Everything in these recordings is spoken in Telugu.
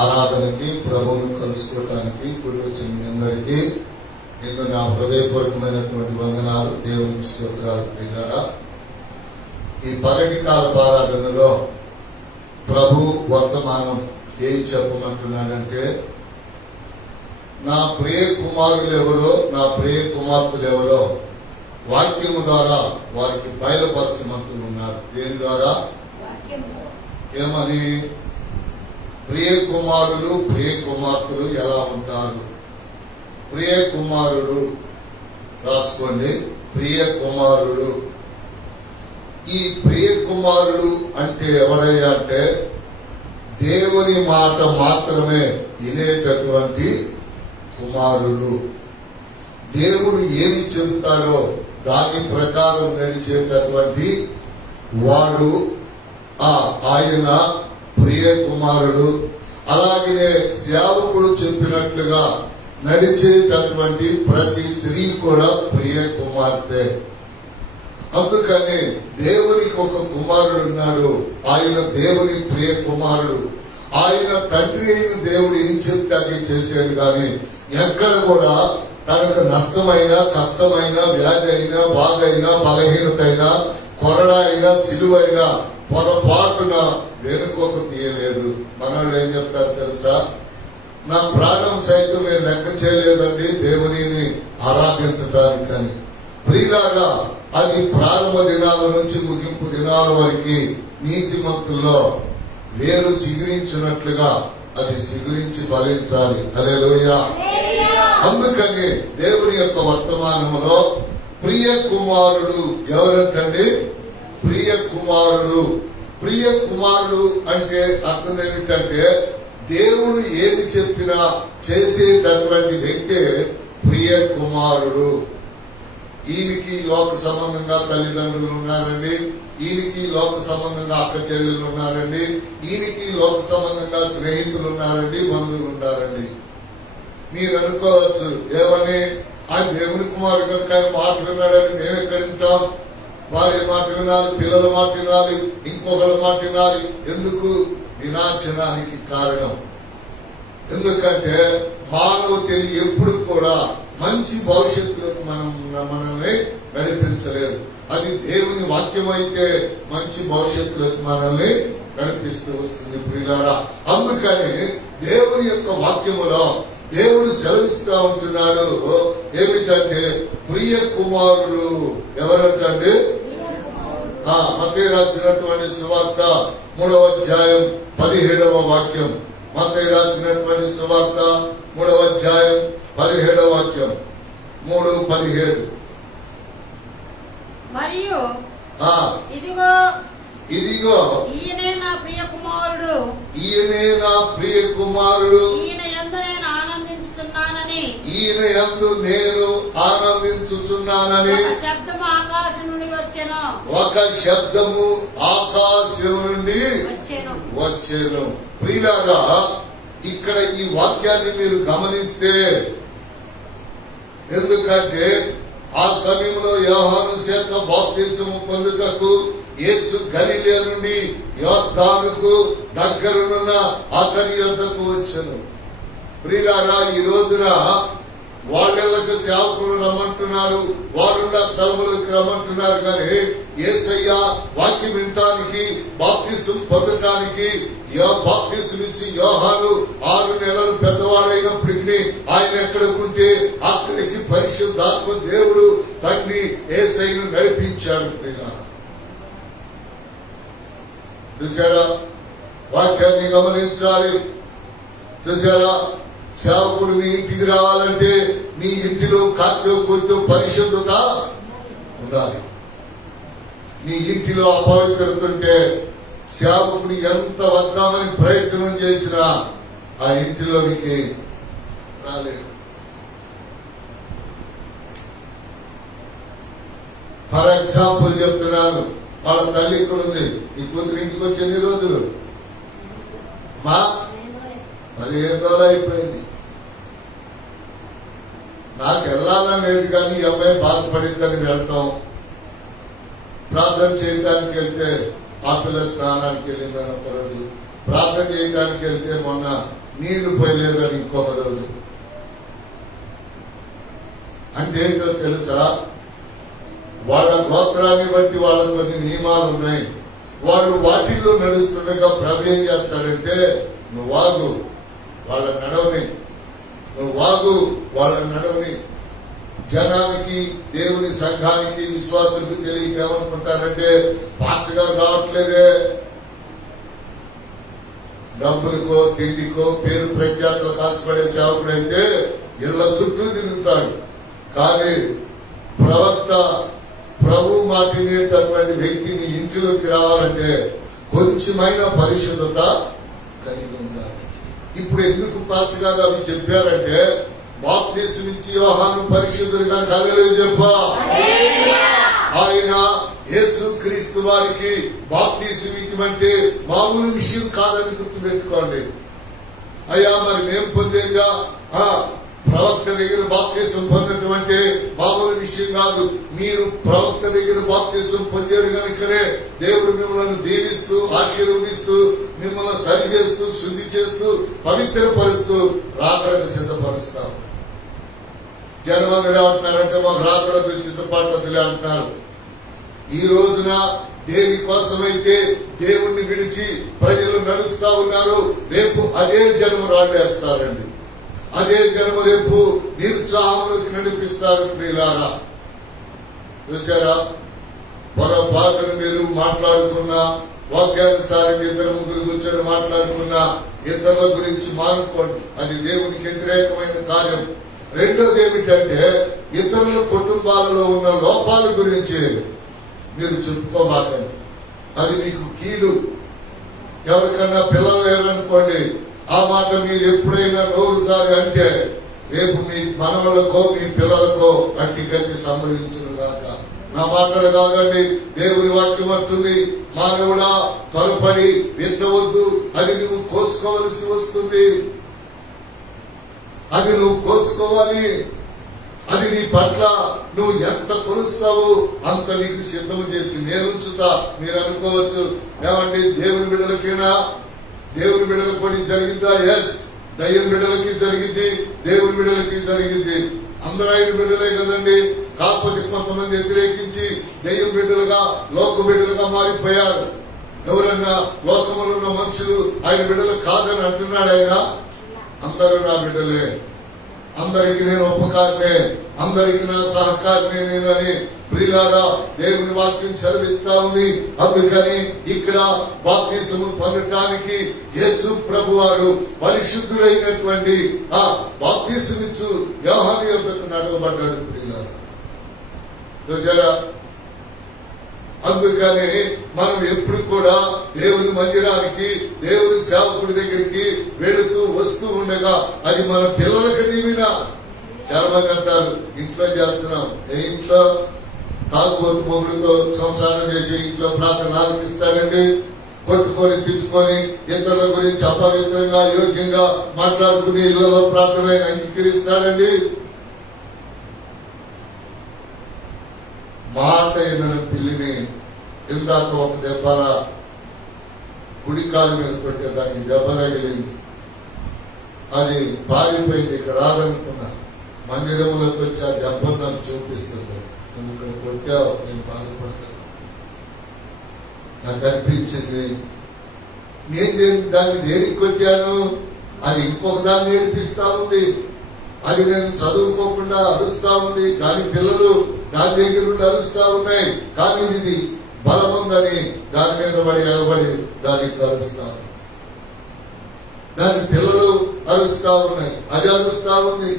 ఆరాధనకి ప్రభువును కలుసుకోవటానికి కూడి వచ్చిన మీ అందరికీ నిన్ను నా హృదయపూర్వకమైనటువంటి వందనాలు, దేవునికి స్తోత్రాలు. ప్రియులారా, ఈ పగటి కాల ఆరాధనలో ప్రభు వర్తమానం ఏం చెప్పమంటున్నాడంటే, నా ప్రియ కుమారులు ఎవరో, నా ప్రియ కుమార్తెలు ఎవరో వాక్యము ద్వారా వారికి బయలుపరచమంటున్నాడు. దేని ద్వారా? ఏమని? ప్రియ కుమారులు ప్రియ కుమార్తెలు ఎలా ఉంటారు? ప్రియ కుమారుడు రాసుకోండి. ప్రియ కుమారుడు. ఈ ప్రియ కుమారుడు అంటే ఎవరయ్యా అంటే, దేవుని మాట మాత్రమే వినేటటువంటి కుమారుడు. దేవుడు ఏమి చెబుతాడో దాని ప్రకారం నడిచేటటువంటి వాడు ఆయన ప్రియ కుమారుడు. అలాగనే సేవకుడు చెప్పినట్లుగా నడిచేటటువంటి ప్రతి స్త్రీ కూడా ప్రియ కుమార్తె. అందుకని దేవునికి ఒక కుమారుడు ఉన్నాడు, ఆయన దేవుని ప్రియ కుమారుడు. ఆయన తండ్రి అయిన దేవుడు ఏం చెప్తే అది చేశాడు, కానీ ఎక్కడ కూడా తనకు నష్టమైన, కష్టమైన, వ్యాధి అయినా, బాధ అయినా, బలహీనత అయినా, కొరడా అయినా, సిలువైనా పొరపాటున వెనుకొక తీయలేదు. మనోళ్ళు ఏం చెప్తారు తెలుసా? నా ప్రాణం సైతం నేను లెక్క చేయలేదండి దేవునిని ఆరాధించడానికని. ప్రియులారా, అది ప్రారంభ దినాల నుంచి ముగింపు దినాల వరకు నీతిమంతుల్లో వేరు సిగురించినట్లుగా అది సిగురించి ఫలించాలి. హల్లెలూయా. అందుకని దేవుని యొక్క వర్తమానంలో ప్రియ కుమారుడు ఎవరంటండి? ప్రియ కుమారుడు. ప్రియ కుమారుడు అంటే అర్థం ఏమిటంటే, దేవుడు ఏది చెప్పినా చేసేటటువంటి వ్యక్తే ప్రియ కుమారుడు. ఈయనకి లోక సంబంధంగా తల్లిదండ్రులు ఉన్నారండి, ఈయనకి లోక సంబంధంగా అక్క చెల్లెలు ఉన్నారండి, ఈయనకి లోక సంబంధంగా స్నేహితులు ఉన్నారండి, బంధువులు ఉన్నారండి. మీరు అనుకోవచ్చు ఏమని, ఆయన దేవుని కుమారుడు కనుక ఆయన మాట విన్నాడని మేము ఎక్కడ వింటాం? భార్య మాట వినాలి, పిల్లల మాట వినాలి, ఇంకొకరి మాట వినాలి. ఎందుకు? వినాశనానికి కారణం. ఎందుకంటే మానవ తెలివి ఎప్పుడు కూడా మంచి భవిష్యత్తులోకి మనల్ని నడిపించలేదు. అది దేవుని వాక్యం అయితే మంచి భవిష్యత్తులోకి మనల్ని నడిపిస్తూ వస్తుంది. ప్రియులారా, అందుకని దేవుని యొక్క వాక్యములో దేవుడు సెలవిస్తా ఉంటున్నాడు ఏమిటంటే, ప్రియ కుమారుడు ఎవరంటే, మత్తయి రాసినటువంటి సువార్త 3వ అధ్యాయం 17వ వాక్యం. మత్తయి రాసినటువంటి సువార్త 3వ అధ్యాయం 17వ వాక్యం. 3:17. మరియు ఇదిగో ఈయనే నా ప్రియ కుమారుడు, ఈయనే నా ప్రియ కుమారుడు, ఈయన యందు నేను ఆనందించుచున్నానని, ఈయన యందు నేను ఆనందించుచున్నానని ఒక శబ్దము ఆకాశం నుండి వచ్చెను. ఒక శబ్దము ఆకాశం నుండి వచ్చెను. ప్రియులారా, ఇక్కడ ఈ వాక్యాన్ని మీరు గమనిస్తే, ఎందుకంటే ఆ సమయంలో యోహాను చేత బాప్తిసము పొందుటకు యేసు గలిలయ నుండి యోర్దానుకు దగ్గరనున్న అతని యొద్దకు వచ్చెను. ప్రియులారా, ఈ రోజున వాళ్ళకి సేవకులు రమ్మంటున్నారు, వారున్న స్థలములకు రమ్మంటున్నారు, కానీ యేసయ్య వాక్యం వినటానికి, బాప్తిసం పొందటానికి, బాప్తిసం ఇచ్చి యోహాను 6 నెలలు పెద్దవాడైనప్పటికీ ఆయన ఎక్కడకుంటే అక్కడికి పరిశుద్ధాత్మ దేవుడు తండ్రి యేసయ్యను నడిపించాడు. ప్రియులారా, చూసారా? వాక్యాన్ని గమనించాలి. చూసారా? సేవకుడు నీ ఇంటికి రావాలంటే నీ ఇంటిలో కాస్తో కొంచెం పరిశుద్ధత ఉండాలి. నీ ఇంటిలో అపవిత్రత ఉంటే సేవకుడు ఎంత వద్దామని ప్రయత్నం చేసినా ఆ ఇంటిలోనికి రాలేడు. ఫర్ ఎగ్జాంపుల్ చెప్తున్నాను, వాళ్ళ తల్లి ఇక్కడ ఉంది, నీ కూతురు ఇంటికి వచ్చి ఎన్ని రోజులు? 15 రోజులు అయిపోయింది. నాకు వెళ్ళాలని లేదు, కానీ ఈ అమ్మాయి బాధపడిందని వెళ్తాం. ప్రార్థన చేయడానికి వెళ్తే ఆ పిల్ల స్నానానికి వెళ్ళిందని ఒకరోజు, ప్రార్థన చేయడానికి వెళ్తే మొన్న నీళ్లు పోయలేదని ఇంకొక రోజు. అంటే ఏంటో తెలుసా? వాళ్ళ గోత్రాన్ని బట్టి వాళ్ళ కొన్ని నియమాలు ఉన్నాయి. వాళ్ళు వాటిల్లో నడుస్తుండగా ప్రభు ఏం చేస్తాడంటే, నువ్వు వాగు వాళ్ళ నడవని, నువ్వు వాగు వాళ్ళ నడవని. జనానికి, దేవుని సంఘానికి, విశ్వాసులకు తెలియక ఏమనుకుంటారంటే, పాస్టర్ గారు రావట్లేదే, డబ్బులకో తిండికో పేరు ప్రఖ్యాతులకు ఆశపడే సేవకుడైతే ఇళ్ల చుట్టూ తిరుగుతాడు. కానీ ప్రవక్త, ప్రభు మాటినేటటువంటి వ్యక్తిని ఇంటిలోకి రావాలంటే కొంచెమైనా పరిశుద్ధత కలిగి ఉండాలి. ఇప్పుడు ఎందుకు పాస్టర్ గారు అవి చెప్పారంటే, బాప్తిసం ఇచ్చి యోహాను పరిశుద్ధుడిగా హల్లెలూయా చెప్పా. ఆయన యేసు క్రీస్తు వారికి బాప్తిసం ఇవ్వమంటే మామూలు విషయం కాదని గుర్తుపెట్టుకోండి. అయ్యా మరి మేము పొందేగా ప్రవక్త దగ్గర బాప్తిసం పొందటం అంటే మామూలు విషయం కాదు. మీరు ప్రవక్త దగ్గర బాప్తిసం పొందారు కనుకనే దేవుడు మిమ్మల్ని దీవిస్తూ, ఆశీర్వదిస్తూ, మిమ్మల్ని సరి చేస్తూ, శుద్ధి చేస్తూ, పవిత్రపరుస్తూ రాకడకు సిద్ధపరుస్తాం. జనమందరూ అంటున్నారంటే మాకు రాకడకు సిద్ధపడుతుంది అంటున్నారు. ఈ రోజున దేని కోసమైతే దేవుణ్ణి విడిచి ప్రజలు నడుస్తా ఉన్నారు, రేపు అదే జన్మ రాడేస్తారండి. అదే జన్మ రేపు నిరుత్సాహంలోకి నడిపిస్తారు. ప్రియులారా, చూసారా? పొరపాటును మీరు మాట్లాడుకున్నా, వాక్యానుసారంగా ఇద్దరు ముగ్గురు కూర్చొని మాట్లాడుకున్నా ఇతరుల గురించి మానుకోండి. అది దేవునికి వ్యతిరేకమైన కార్యం. రెండోది ఏమిటంటే, ఇతరుల కుటుంబాలలో ఉన్న లోపాల గురించి మీరు చెప్పుకోబాకండి. అది మీకు కీడు. ఎవరికన్నా పిల్లలు లేరనుకోండి, ఆ మాట మీరు ఎప్పుడైనా నోరు జారి అంటే రేపు మీ మనవలకో మీ పిల్లలకో అట్టి గతి సంభవించును గాక. నా మాటలు కాదండి, దేవుని వాక్యం అంటుంది, మానవుడా త్వరపడి విత్తవద్దు, అది నువ్వు కోసుకోవలసి వస్తుంది. అది నువ్వు కోసుకోవాలి. అది నీ పట్ల నువ్వు ఎంత కొలుస్తావో అంత నీకు సిద్ధం చేసి నేను ఉంచుతా. మీరు అనుకోవచ్చు, ఏమండి దేవుని బిడ్డలకైనా, దేవుని బిడ్డలకు పడి జరిగిందా? ఎస్, దయ్యం బిడ్డలకి జరిగింది, దేవుని బిడ్డలకి జరిగింది. అందరూ ఆయన బిడ్డలే కదండి. కాకపోతే కొంతమంది వ్యతిరేకించి దయ్యం బిడ్డలుగా, లోక బిడ్డలుగా మారిపోయారు. ఎవరన్నా లోకములో ఉన్న మనుషులు ఆయన బిడ్డలు కాదని అంటున్నాడు ఆయన. అందరూ నా బిడ్డలే, అందరికి నేను ఉపకారమే, అందరికి నా సహకారమే నేనని ప్రియులారా దేవుని వాక్యం సెలవిస్తా ఉంది. అందుకని ఇక్కడ బాప్తిసము పొందటానికి యేసు ప్రభు వారు పరిశుద్ధుడైనటువంటి ఆ బాప్తిసమిచ్చు యోహాను యొద్దకు నడవబడ్డాడు. ప్రియులారా, చూసారా? అందుకని మనం ఎప్పుడు కూడా దేవుని మందిరానికి, దేవుని సేవకుడి దగ్గరికి వెళుతూ వస్తూ ఉండగా అది మన పిల్లలకి దీవిన. చాలా మంది అంటారు, ఇంట్లో చేస్తున్నాం, ఏ ఇంట్లో తాగుబోతు మొగుడితో సంసారం చేసి ఇంట్లో ప్రార్థన ఆలకిస్తాడండి. కొట్టుకొని తిట్టుకొని ఇతరుల గురించి అపవిత్రంగా యోగ్యంగా మాట్లాడుకుని ఇళ్లలో ప్రార్థన అంగీకరిస్తాడండి. మాట ఎన్న పిల్లిని ఇందాక ఒక దెబ్బ కుడికాలు మీద కొట్టే దానికి దెబ్బ తగిలింది, అది పారిపోయింది. ఇక రాదనుకున్నా, మందిరంలోకి వచ్చి ఆ దెబ్బను నాకు చూపిస్తుంది. నువ్వు ఇక్కడ కొట్టావు, నేను బాధపడుతున్నా. నాకు అనిపించింది, నేను దాన్ని దేనికి కొట్టాను, అది ఇంకొక దాన్ని ఏడిపిస్తా ఉంది. అది నేను చదువుకోకుండా అరుస్తా ఉంది, దాని పిల్లలు దాని దగ్గర నుండి అరుస్తా ఉన్నాయి. కానీ ఇది బలముందని దాని మీద పడి ఎగబడి దానికి అరుస్తాను. దాని పిల్లలు అరుస్తా ఉన్నాయి, అది అరుస్తా ఉంది.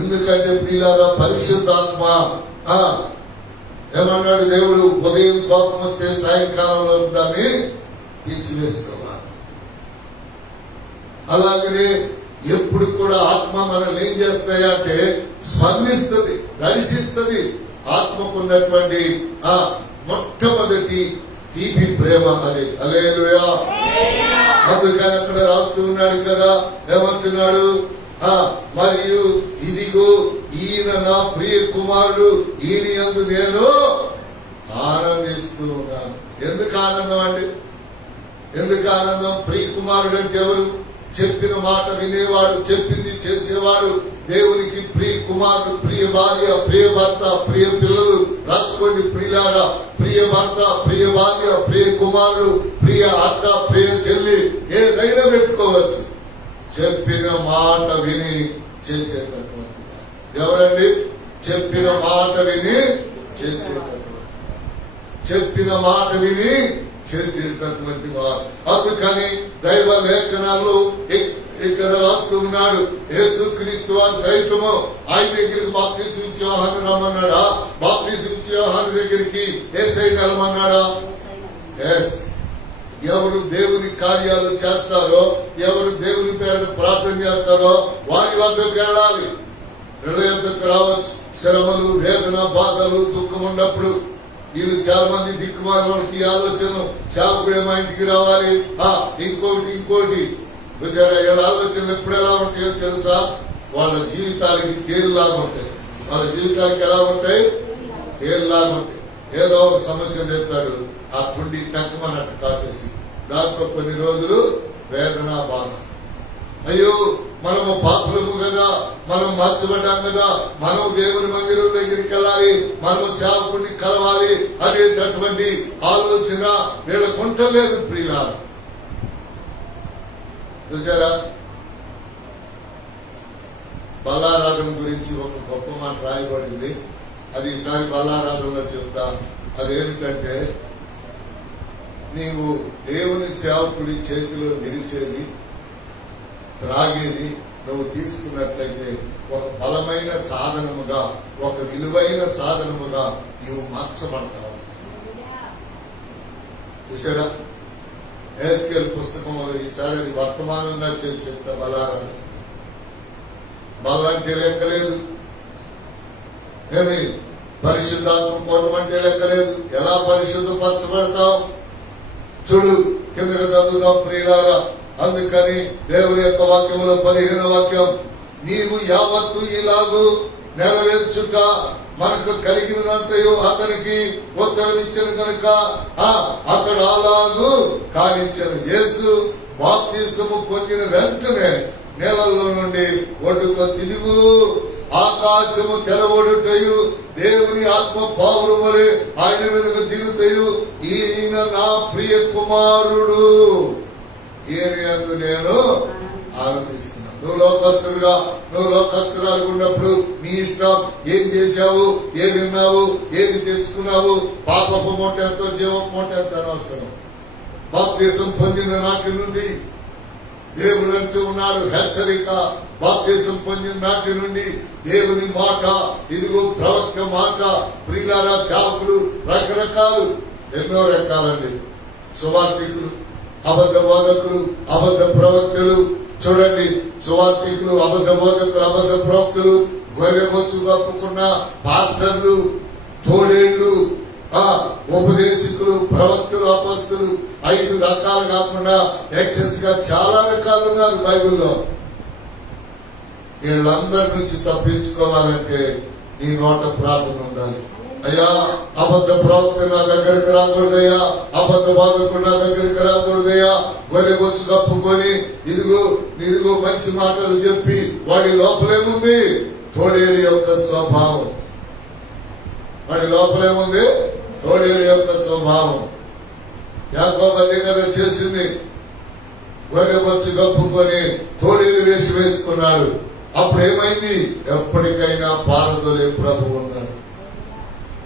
ఎందుకంటే పిల్లల పరిశుద్ధాత్మ ఏమన్నాడు దేవుడు, ఉదయం కోపం వస్తే సాయంకాలంలో దాన్ని తీసివేసుకోవాలి. అలాగనే ఎప్పుడు కూడా ఆత్మ మనల్ని ఏం చేస్తాయంటే స్పందిస్తుంది, దర్శిస్తుంది. ఆత్మకున్నటువంటి మొట్టమొదటి తీపి ప్రేమ అది. హల్లెలూయా. అందుకని అక్కడ రాస్తూ ఉన్నాడు కదా, ఏమంటున్నాడు, మరియు ఇదిగో ఈయన నా ప్రియ కుమారుడు, ఈయన యందు నేను ఆనందిస్తూ ఉన్నాను. ఎందుకు ఆనందం అండి? ఎందుకు ఆనందం? ప్రియ కుమారుడు అంటే ఎవరు? చెప్పిన మాట వినేవాడు, చెప్పింది చేసేవాడు, దేవునికి ప్రియ కుమారుడు, ప్రియ భార్య, ప్రియ భర్త, ప్రియ పిల్లలు. రాసుకోండి ప్రియులారా, ప్రియ భర్త, ప్రియ భార్య, ప్రియ కుమారుడు, ప్రియ అక్క, ప్రియ చెల్లి, ఏదైనా పెట్టుకోవచ్చు. చెప్పిన మాట విని చేసేటటువంటి ఎవరండి? చెప్పిన మాట విని చేసేటటువంటి, చెప్పిన మాట విని చేసేటటువంటి వారు. అందుకని దైవ లేఖనాలు ఇక్కడ రాస్తూ ఉన్నాడు. యేసుక్రీస్తు వారు సైతము ఆయన దగ్గరికి బాప్తిసం ఇచ్చే యోహాను రమ్మన్నాడా? బాప్తిసం ఇచ్చే యోహాను దగ్గరికి యేసయ్య నిలమన్నాడా? ఎస్. ఎవరు దేవుని కార్యాలు చేస్తారో, ఎవరు దేవుని పేరు ప్రార్థన చేస్తారో వారి వద్దకు వెళ్ళాలి. వీళ్ళ వద్దకు రావచ్చు. శ్రమలు, వేదన, బాధలు, దుఃఖం ఉన్నప్పుడు వీళ్ళు చాలా మంది దిక్కుమాల వాళ్ళకి ఆలోచన, సేవకుడే మా ఇంటికి రావాలి, ఇంకోటి చూసారా? వీళ్ళ ఆలోచనలు ఎప్పుడు ఎలా ఉంటాయో తెలుసా? వాళ్ళ జీవితాలకి తేలులాగా ఉంటాయి. వాళ్ళ జీవితాలకి ఎలా ఉంటాయి? తేలులాగా ఉంటాయి. ఏదో ఒక సమస్య చెప్తాడు, ఆ కుండి టక్కమన్నట్టు కాటేసి దాంతో కొన్ని రోజులు వేదన, బాధ. అయ్యో మనము పాపులము కదా, మనం మార్చబడ్డాం కదా, మనం దేవుని మందిరం దగ్గరికి వెళ్ళాలి, మనము సేవకుడిని కలవాలి అనేటటువంటి ఆలోచన వీళ్ళకు ఉండలేదు ప్రియులారా. చూసారా? బల్లారాధన గురించి ఒక గొప్ప మాట రాయబడింది. అది ఈసారి బల్లారాధనలో చెప్తా. అదేమిటంటే, నీవు దేవుని సేవకుడి చేతిలో నిలిచేది, త్రాగేది నువ్వు తీసుకున్నట్లయితే ఒక బలమైన సాధనముగా, ఒక విలువైన సాధనముగా నీవు మార్చబడతావు. చూసారా? ఎస్కేల్ పుస్తకం ఈసారి అది వర్తమానంగా చెప్తా. బల్లారాధన బల్లంటే లెక్కలేదు, ఏమి పరిశుద్ధాత్మ కోటం అంటే లెక్కలేదు. ఎలా పరిశుద్ధపరచబడతావు? చూడు, కిందకు చదువుదాం ప్రియులారా. అందుకని దేవుని యొక్క వాక్యములో 15వ వాక్యం, నీవు యావత్తు ఇలాగూ నెరవేర్చుట మనకు కలిగినంతయు అతనికి ఉత్తరం ఇచ్చను కనుక అతడు అలాగూ కానిచ్చను. యేసు బాప్తిసము పొందిన వెంటనే నేలల్లో నుండి ఒడ్డుకు తిరుగు, ఆకాశము తెరవడుటయు, దేవుని ఆత్మ పావురం వలె ఆయన మీదకు దిగుతయు, ఈయన నా ప్రియ కుమారుడు, ఈయన యందు నేను ఆనందిస్తున్నాను. నువ్వు లోకస్తురాలు ఉన్నప్పుడు నీ ఇష్టం, ఏం చేశావు, ఏం విన్నావు, ఏమి తెచ్చుకున్నావు, పాపపు మూట ఎంతో, జీవపు మూట ఎంతో అనవసరం. బాప్తిసం పొందిన నాటి నుండి దేవుడు అంటూ ఉన్నాడు హెచ్చరిక. బాప్తిసం పొందిన నాటి నుండి దేవుని మాట, ఇదిగో ప్రవక్త మాట. ప్రియులారా, సేవకులు రకరకాలు, ఎన్నో రకాలండి. సువార్థికులు, అబద్ధ బోధకులు, అబద్ధ ప్రవక్తలు. చూడండి, సువార్థికులు, అబద్ధ బోధకులు, అబద్ధ ప్రవక్తలు, గొర్రెబొచ్చు కప్పుకున్న పాస్టర్లు, తోడేళ్లు, ఉపదేశకులు, ప్రవక్తలు, అపస్తులు, 5 రకాలు కాకుండా ఎక్సెస్ గా చాలా రకాలు ఉన్నారు బైబిల్లో. వీళ్ళందరి నుంచి తప్పించుకోవాలంటే నీ నోట ప్రార్థన ఉండాలి. అయ్యా, అబద్ధ ప్రవక్త నా దగ్గరికి రాకూడదయ్యా, అబద్ధ బాధకుడు నా దగ్గరికి రాకూడదయ్యా. గొర్రెబొచ్చు కప్పుకొని ఇదిగో మంచి మాటలు చెప్పి వాడి లోపలేముంది? తోడేలి యొక్క స్వభావం. వాడి లోపలేముంది? తోడేలి యొక్క స్వభావం. యాకోబు అదే కదా చేసింది. గొర్రెబొచ్చు కప్పుకొని తోడేలి వేషం వేసుకున్నాడు. అప్పుడు ఏమైంది? ఎప్పటికైనా పారదోలే ప్రభు ఉన్నాడు.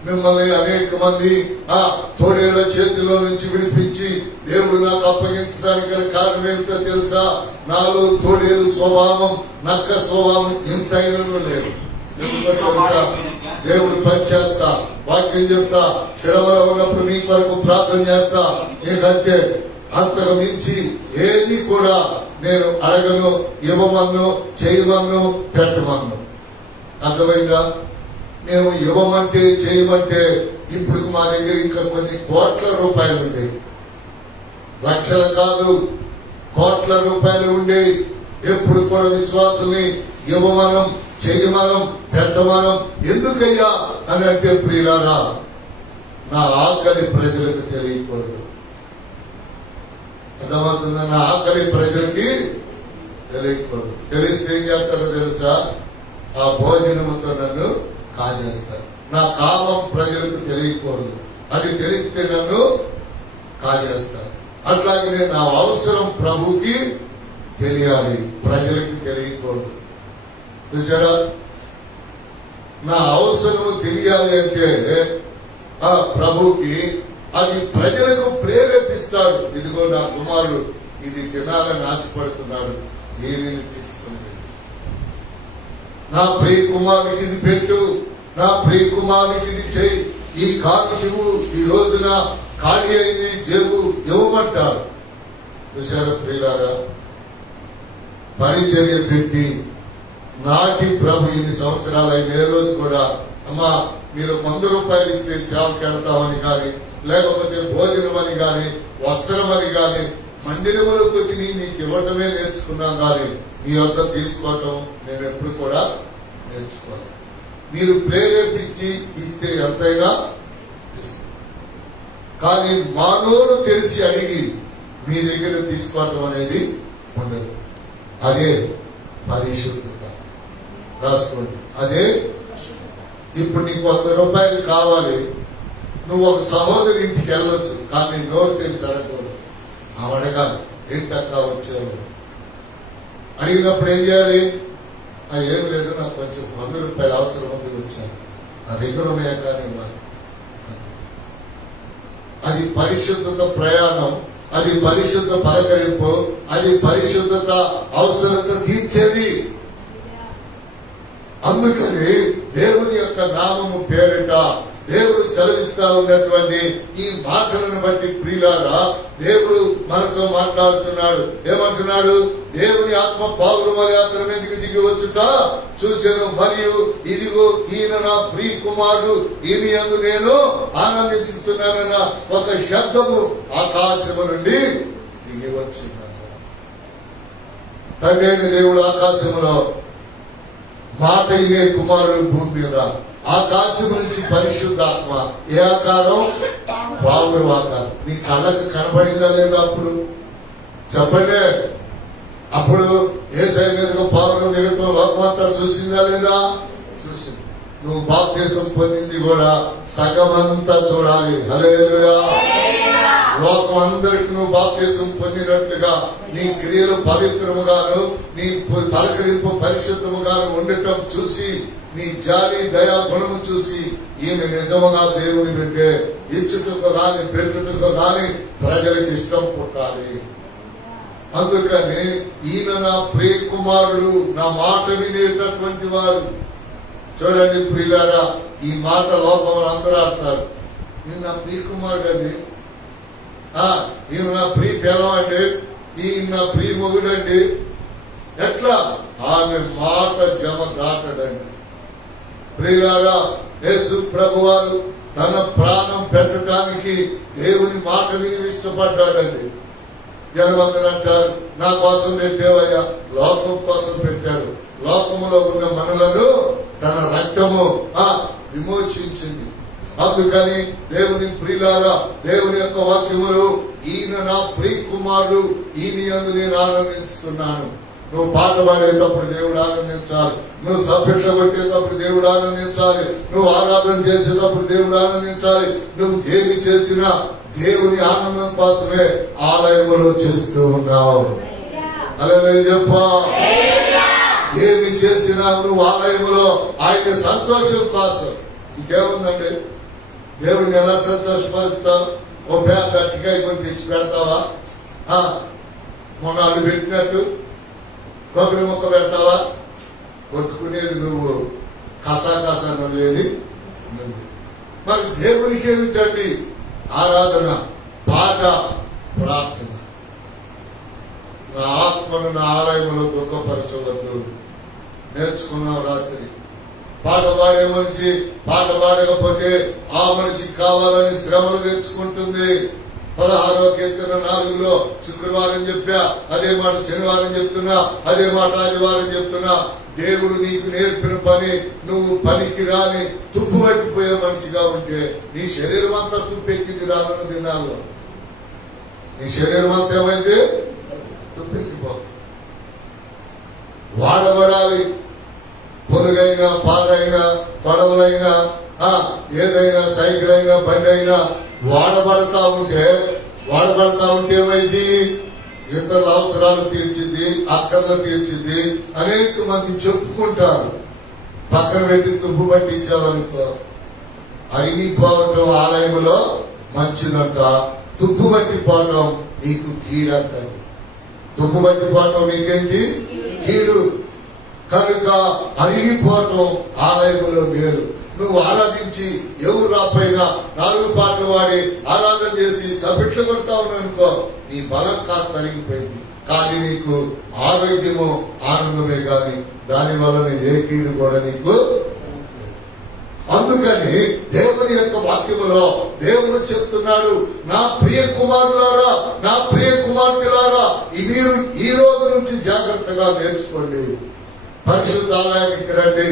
మిమ్మల్ని అనేక మంది తోడేళ్ల చేతిలో నుంచి విడిపించి దేవుడు నాకు అప్పగించడానికి గల కారణం ఏమిటో తెలుసా? నాలో తోడేలు స్వభావం, నక్క స్వభావం ఇంతైనా లేదు. ఎందుకో తెలుసా? దేవుడు పనిచేస్తా, వాక్యం చెప్తా, శ్రమలో ఉన్నప్పుడు మీ కొరకు ప్రార్థన చేస్తా. నీకంతే, అంతకు మించి ఏది కూడా నేను అడగను, ఇవ్వమన్ను, చేయమన్ను, పెట్టమన్ను. అర్థమైందా? మేము ఇవ్వమంటే, చేయమంటే ఇప్పుడు మా దగ్గర ఇంకా కొన్ని కోట్ల రూపాయలు ఉండేవి. లక్షలు కాదు, కోట్ల రూపాయలు ఉండేవి. ఎప్పుడు కూడా విశ్వాసాన్ని ఇవ్వమనం, చేయమనం, పెట్టమనం. ఎందుకయ్యా అని అంటే, ప్రియులారా, నా ఆకలి ప్రజలకు తెలియకూడదు. అర్థమవుతుందా? నా ఆకలి ప్రజలకి తెలియకూడదు. తెలిస్తే ఏం చేస్తారో తెలుసా? ఆ భోజనముతో నన్ను కాజేస్తారు. నా కామం ప్రజలకు తెలియకూడదు. అది తెలిస్తే నన్ను కాజేస్తారు. అట్లాగే నా అవసరం ప్రభుకి తెలియాలి, ప్రజలకి తెలియకూడదు. చూసారా? నా అవసరము తెలియాలి అంటే ఆ ప్రభుకి అది ప్రజలకు ప్రేరేపిస్తాడు. ఇదిగో నా కుమారుడు ఇది తినాలని ఆశపడుతున్నాడు, ఏమేమి తీసుకుని నా ప్రియ కుమారుడికి ఇది పెట్టు, నా ప్రియ కుమారుడికి ఇది చెయ్యి, ఈ కానుక ఇవ్వు, ఈ రోజున ఖాళీ అయింది జేబు ఇవ్వమంటాడు. చూసారా ప్రియులారా? పరిచర్య పెట్టి నాటి ప్రభు ఇన్ని సంవత్సరాలు అయిన ఏ రోజు కూడా అమ్మా మీరు 100 రూపాయలు ఇస్తే సేవకి వెళ్తామని కానీ, లేకపోతే భోజనం అని కానీ, వస్త్రం అని కానీ, మందిరంలోకి వచ్చి నీకు ఇవ్వటమే నేర్చుకున్నాం కానీ మీ వద్ద తీసుకోవటం నేను ఎప్పుడు కూడా నేర్చుకోవాలి. మీరు ప్రేరేపించి ఇస్తే ఎంతైనా తీసుకో, కానీ మానవులు తెలిసి అడిగి మీ దగ్గర తీసుకోవటం అనేది ఉండదు. అదే పరిశుద్ధత. రాసుకోండి. అదే ఇప్పుడు నీకు 100 రూపాయలు కావాలి, నువ్వు ఒక సహోదరి ఇంటికి వెళ్ళొచ్చు, కానీ నోరు తెలిసి అడగకూడదు. ఆమె అడగాలి, ఏంటక్కా వచ్చావు? అడిగినప్పుడు ఏం చేయాలి? ఏం లేదు, నాకు కొంచెం 100 రూపాయలు అవసరం ఉంది, వచ్చాను, నా దగ్గర ఉన్నాయా కానీ ఇవ్వాలి. అది పరిశుద్ధత ప్రయాణం, అది పరిశుద్ధ పలకరింపు, అది పరిశుద్ధత అవసరత తీర్చేది. అందుకని దేవుని యొక్క నామము పేరిట దేవుడు సెలవిస్తా ఉన్నటువంటి ఈ మాటలను బట్టి ప్రియులారా, దేవుడు మనతో మాట్లాడుతున్నాడు. ఏమంటున్నాడు? దేవుని ఆత్మ పావురముల యాత్ర మీదకి దిగి వచ్చుట చూశాను, మరియు ఇదిగో ఈయన నా ప్రియ కుమారుడు, ఈయన యందు నేను ఆనందించుతున్నానన్న ఒక శబ్దము ఆకాశము నుండి దిగి వచ్చిందన్న. తండ్రి అయిన దేవుడు ఆకాశములో మాట ఇనే కుమారుడు భూమి మీద, ఆకాశం నుంచి పరిశుద్ధాత్మ. ఏ ఆకారం? పావురు ఆకారం. నీ కళ్ళకు కనబడిందా లేదా? అప్పుడు చెప్పండి. అప్పుడు యేసయ్య మీదకు పావురం దిగటం లోకమంతా చూసిందా లేదా? చూసింది. నువ్వు బాప్తిసం పొందింది కూడా సగమంతా చూడాలి. హల్లెలూయా. లోకం అందరికి నువ్వు బాప్తిసం పొందినట్లుగా నీ క్రియలు పవిత్రముగాను, నీ పలకరింపు పరిశుద్ధముగాను ఉండటం చూసి, నీ జాలి దయా గుణము చూసి ఈమె నిజముగా దేవుని బిడ్డే, ఇచ్చుటకు గాని పెట్టుటకు గాని ప్రజలకు ఇష్టం పుట్టాలి. అందుకని ఈయన నా ప్రియ కుమారుడు, నా మాట వినేటటువంటి వాడు. చూడండి ప్రియులారా, ఈ మాట లోకంలో అందరూ ఆడతారు. ఈయన నా ప్రియ కుమారుడు అండి, ఈయన నా ప్రియ పిల్లం అండి, ఈయన నా ప్రియ మొగుడండి. ఎట్లా? ఆమె మాట జమ దాటడండి. ప్రియులారా, యేసు ప్రభువారు తన ప్రాణం పెట్టడానికి దేవుని మాట విని ఇష్టపడ్డాడండి. జనమందరూ అంటారు, నా కోసం పెట్టేవయ్యా, లోకం కోసం పెట్టాడు. లోకములో ఉన్న మనలను తన రక్తము విమోచించింది. అందుకని దేవుని ప్రియులారా, దేవుని యొక్క వాక్యములు, ఈయన నా ప్రియ కుమారుడు, ఈయన యందు నేను ఆనందిస్తున్నాను. నువ్వు పాట పాడేటప్పుడు దేవుడు ఆనందించాలి, నువ్వు సభ్యట్లు కొట్టేటప్పుడు దేవుడు ఆనందించాలి, నువ్వు ఆరాధన చేసేటప్పుడు దేవుడు ఆనందించాలి. నువ్వు ఏమి చేసినా దేవుని ఆనందం కోసమే ఆలయములో చేస్తూ ఉన్నావు. అలాగే చెప్ప, ఏమి చేసినా నువ్వు ఆలయములో ఆయన సంతోషం కోసం. ఇంకేముందండి? దేవుడిని ఎలా సంతోషపరుస్తావు? ఓ పేద అట్టికాయ కొని తెచ్చి పెడతావా? మొన్న వాళ్ళు పెట్టినట్టు కొబ్బరి మొక్క పెడతావా? కొట్టుకునేది నువ్వు కసా నవ్వేది. మరి దేవునికి ఏమిటండి? ఆరాధన, పాట, ప్రార్థన. నా ఆత్మను నా ఆలయంలో దుఃఖపరచవద్దు. నేర్చుకున్నాం రాత్రి. పాట పాడే మనిషి పాట పాడకపోతే ఆ మనిషి కావాలని శ్రమలు తెచ్చుకుంటుంది. 16వ కీర్తన 4లో శుక్రవారం చెప్పా, అదే మాట శనివారం చెప్తున్నా, అదే మాట ఆదివారం చెప్తున్నా. దేవుడు నీకు నేర్పిన పని నువ్వు పనికి రాని తుప్పు పట్టిపోయే మనిషిగా ఉంటే నీ శరీరం అంతా తుప్పెక్కింది. రానున్న దినాల్లో నీ శరీరం అంతా ఏమైంది? తుప్పెక్కిపోతుంది. వాడబడాలి. పొలుగైనా, పాలైనా, పడవలైనా, ఏదైనా సైకిల్ అయినా, బండి అయినా వాడబడతా ఉంటే ఏమైంది? ఇతరుల అవసరాలు తీర్చింది, అక్కర్లు తీర్చింది. అనేక మంది చెప్పుకుంటారు. పక్కన పెట్టి తుప్పు పట్టించామనుకో, అరిగిపోవటం ఆలయంలో మంచిదంట, తుప్పు పట్టిపోవటం నీకు కీడంటాడు. తుప్పు పట్టిపోవటం నీకేంటి? కీడు. కనుక అరిగిపోవటం ఆలయంలో మేలు. నువ్వు ఆరాధించి ఎవరు రాపోయినా 4 పాటలు వాడి ఆరాధన చేసి సభిట్లు కొడతా ఉన్నానుకో, నీ బలం కాస్త అరిగిపోయింది. కానీ నీకు ఆరోగ్యము, ఆనందమే గాని దాని వలన ఏ కీడు కూడా నీకు. అందుకని దేవుని యొక్క వాక్యములో దేవుడు చెప్తున్నాడు, నా ప్రియ కుమారులారా, నా ప్రియ కుమార్తెలారా, మీరు ఈ రోజు నుంచి జాగ్రత్తగా నేర్చుకోండి. పరిశుద్ధ ఆలయానికి రండి,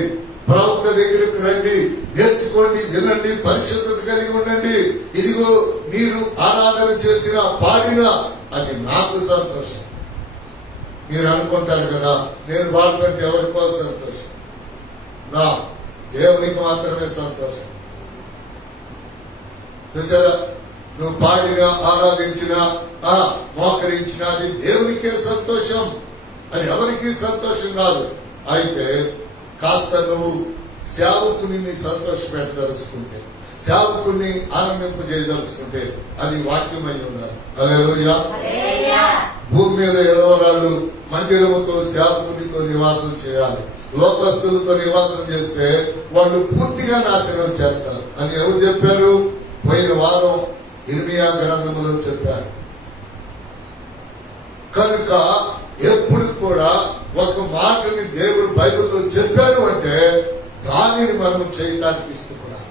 ప్రవక్త దగ్గరికి రండి, నేర్చుకోండి, వినండి, పరిశుద్ధత కలిగి ఉండండి. ఇదిగో మీరు ఆరాధన చేసిన, పాడినా అది నాకు సంతోషం. మీరు అనుకుంటారు కదా, నేను పాడుతుంటే ఎవరికో సంతోషం, నా దేవునికి మాత్రమే సంతోషం. చూసారా, నువ్వు పాడినా, ఆరాధించినా, మోకరించినా అది దేవునికే సంతోషం, అది ఎవరికి సంతోషం కాదు. అయితే కాస్త నువ్వు సేవకుని సంతోషపెట్టదలుచుకుంటే, సేవకుని ఆనందింపజేయదలుచుకుంటే అది వాక్యమై ఉండాలి. హల్లెలూయా. భూమి మీద ఎదవరాళ్ళు మందిరముతో, సేవకునితో నివాసం చేయాలి. లోకస్తులతో నివాసం చేస్తే వాళ్ళు పూర్తిగా నాశనం చేస్తారు అని ఎవరు చెప్పారు? పోయిన వారం ఇర్మియా గ్రంథములో చెప్పాడు. కనుక ఎప్పుడు కూడా ఒక మాటని దేవుడు బైబిల్లో చెప్పాడు అంటే దానిని మనం చేయడానికి ఇష్టపడాలి.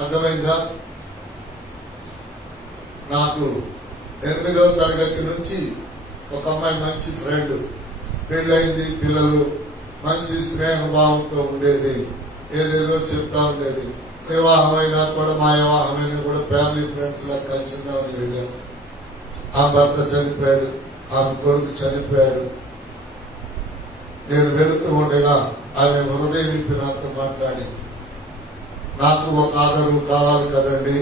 అర్థమైందా? నాకు 8వ తరగతి నుంచి ఒక అమ్మాయి మంచి ఫ్రెండ్, పెళ్ళయింది, పిల్లలు, మంచి స్నేహభావంతో ఉండేది, ఏదేదో చెప్తా ఉండేది. వివాహమైనా కూడా, మా వివాహమైనా కూడా ఫ్యామిలీ ఫ్రెండ్స్ లా కలిసిందామని వెళ్ళాం. ఆ భర్త చనిపోయాడు, ఆమె కొడుకు చనిపోయాడు. నేను వెళుతూ ఉండగా ఆమె హృదయం విప్పి నాతో మాట్లాడి, నాకు ఒక ఆదరవు కావాలి కదండి,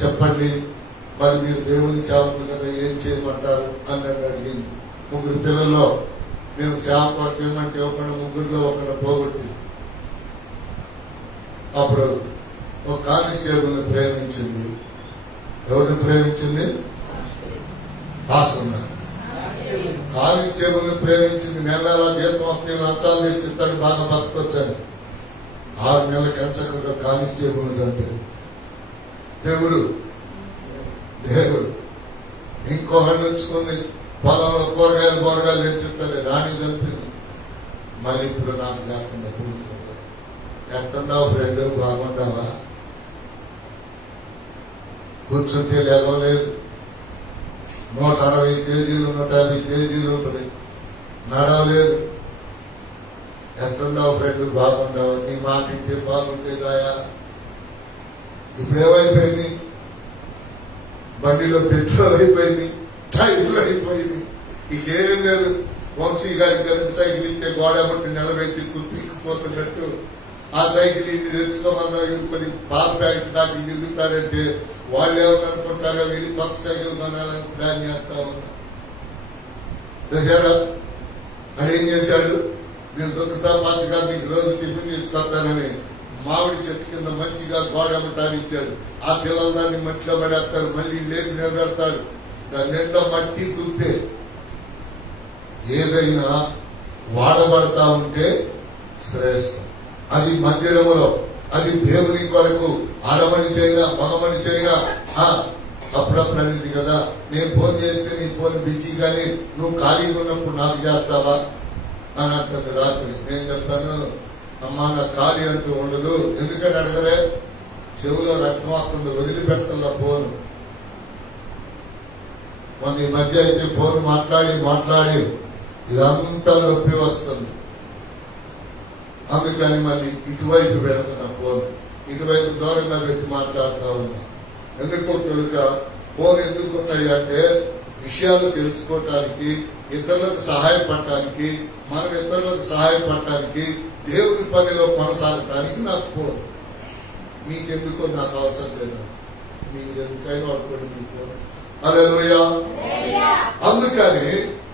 చెప్పండి, మరి మీరు దేవుని సేవకులు కదా, ఏం చేయమంటారు అని నన్ను అడిగింది. 3 పిల్లల్లో మేము సేవ కొరకు ఏమంటే ఒకరిని, 3లో ఒకరిని పోగొట్టి, అప్పుడు ఒక కానిస్టేబుల్ని ప్రేమించింది. ఎవరిని ప్రేమించింది? పాస్టర్. కానిస్టేబుల్ని ప్రేమించింది. నెల జీతం వస్తే లంచాలు తెచ్చిస్తాడు, బాగా బతకొచ్చాను. 6 నెలలకు ఎంచక్కగా కానిస్టేబుల్ని చంపాడు. దేవుడు ఇంకొకటి ఉంచుకుంది, పొలంలో కూరగాయలు తెచ్చిస్తాడు, రాణి చంపింది. మళ్ళీ ఇప్పుడు నాకు లేకుండా కూర్చుంటాడు. ఎట్టున్నావు ఫ్రెండ్, బాగుంటావా? కూర్చుంటే లేవలేదు. 160 కేజీలు, 150 కేజీలు ఉంటుంది, నడవలేదు. ఎట్టున్నావు ఫ్రెండ్, బాగుంటావు? నీ మాట ఇంటే బాగుంటేదాయా? ఇప్పుడు ఏమైపోయింది? బండిలో పెట్రోల్ అయిపోయింది, టైర్లు అయిపోయింది, ఇంకేం లేదు. వంశీ గారికి సైకిల్ ఇస్తే గోడబట్టి నిలబెట్టి తుప్పిపోతున్నట్టు ఆ సైకిల్ ఇంటి తెచ్చుకోమన్నా, కొద్ది పాల ప్యాకెట్ దాటి దిగుతారంటే వాళ్ళు ఏమనుకుంటారో, వీడి కొత్త సైకిల్ కొనాలని ప్లాన్ చేస్తా ఉన్నా. దసరా అదేం చేశాడు, నేను దొక్కుతా పాస్గా మీకు రోజు టిఫిన్ తీసుకొస్తానని మామిడి చెట్టు కింద మంచిగా గోడమటాన్ని ఇచ్చాడు. ఆ పిల్లలు దాన్ని మట్టిలో పడేస్తారు, మళ్ళీ లేపి నిలబెడతాడు. దాని నిండా మట్టి, తుప్పే. ఏదైనా వాడబడతా ఉంటే శ్రేష్టం. అది మందిరములో, అది దేవుని కొరకు. ఆడమనిషి అయినా మగమనిషి అయినా అప్పుడప్పుడు అనేది కదా, నేను ఫోన్ చేస్తే నీ ఫోన్ బిజీ, కానీ నువ్వు ఖాళీగా ఉన్నప్పుడు నాకు చేస్తావా అని అంటుంది రాత్రి. నేను చెప్పాను, అమ్మా నాకు ఖాళీ అంటూ ఉండదు. ఎందుకని అడగలే? చెవులో రక్తం వస్తుంది, వదిలిపెడతా ఫోన్. మొన్న ఈ మధ్య అయితే ఫోన్ మాట్లాడి ఇదంతా నొప్పి వస్తుంది. అందుకని మళ్ళీ ఇటువైపు పెడుతున్నా ఫోన్, ఇటువైపు దూరంగా పెట్టి మాట్లాడుతూ ఉన్నా. ఎందుకో తెలుసా? ఫోన్ ఎందుకు ఉన్నాయి అంటే విషయాలు తెలుసుకోవటానికి, ఇతరులకు సహాయపడటానికి, మనం ఇతరులకు సహాయపడటానికి, దేవుని పనిలో కొనసాగటానికి నాకు పోను. మీకెందుకో నాకు అవసరం లేదు, మీరెందుకైనా పట్టుకోండి మీకు పోను. హల్లెలూయా. అందుకని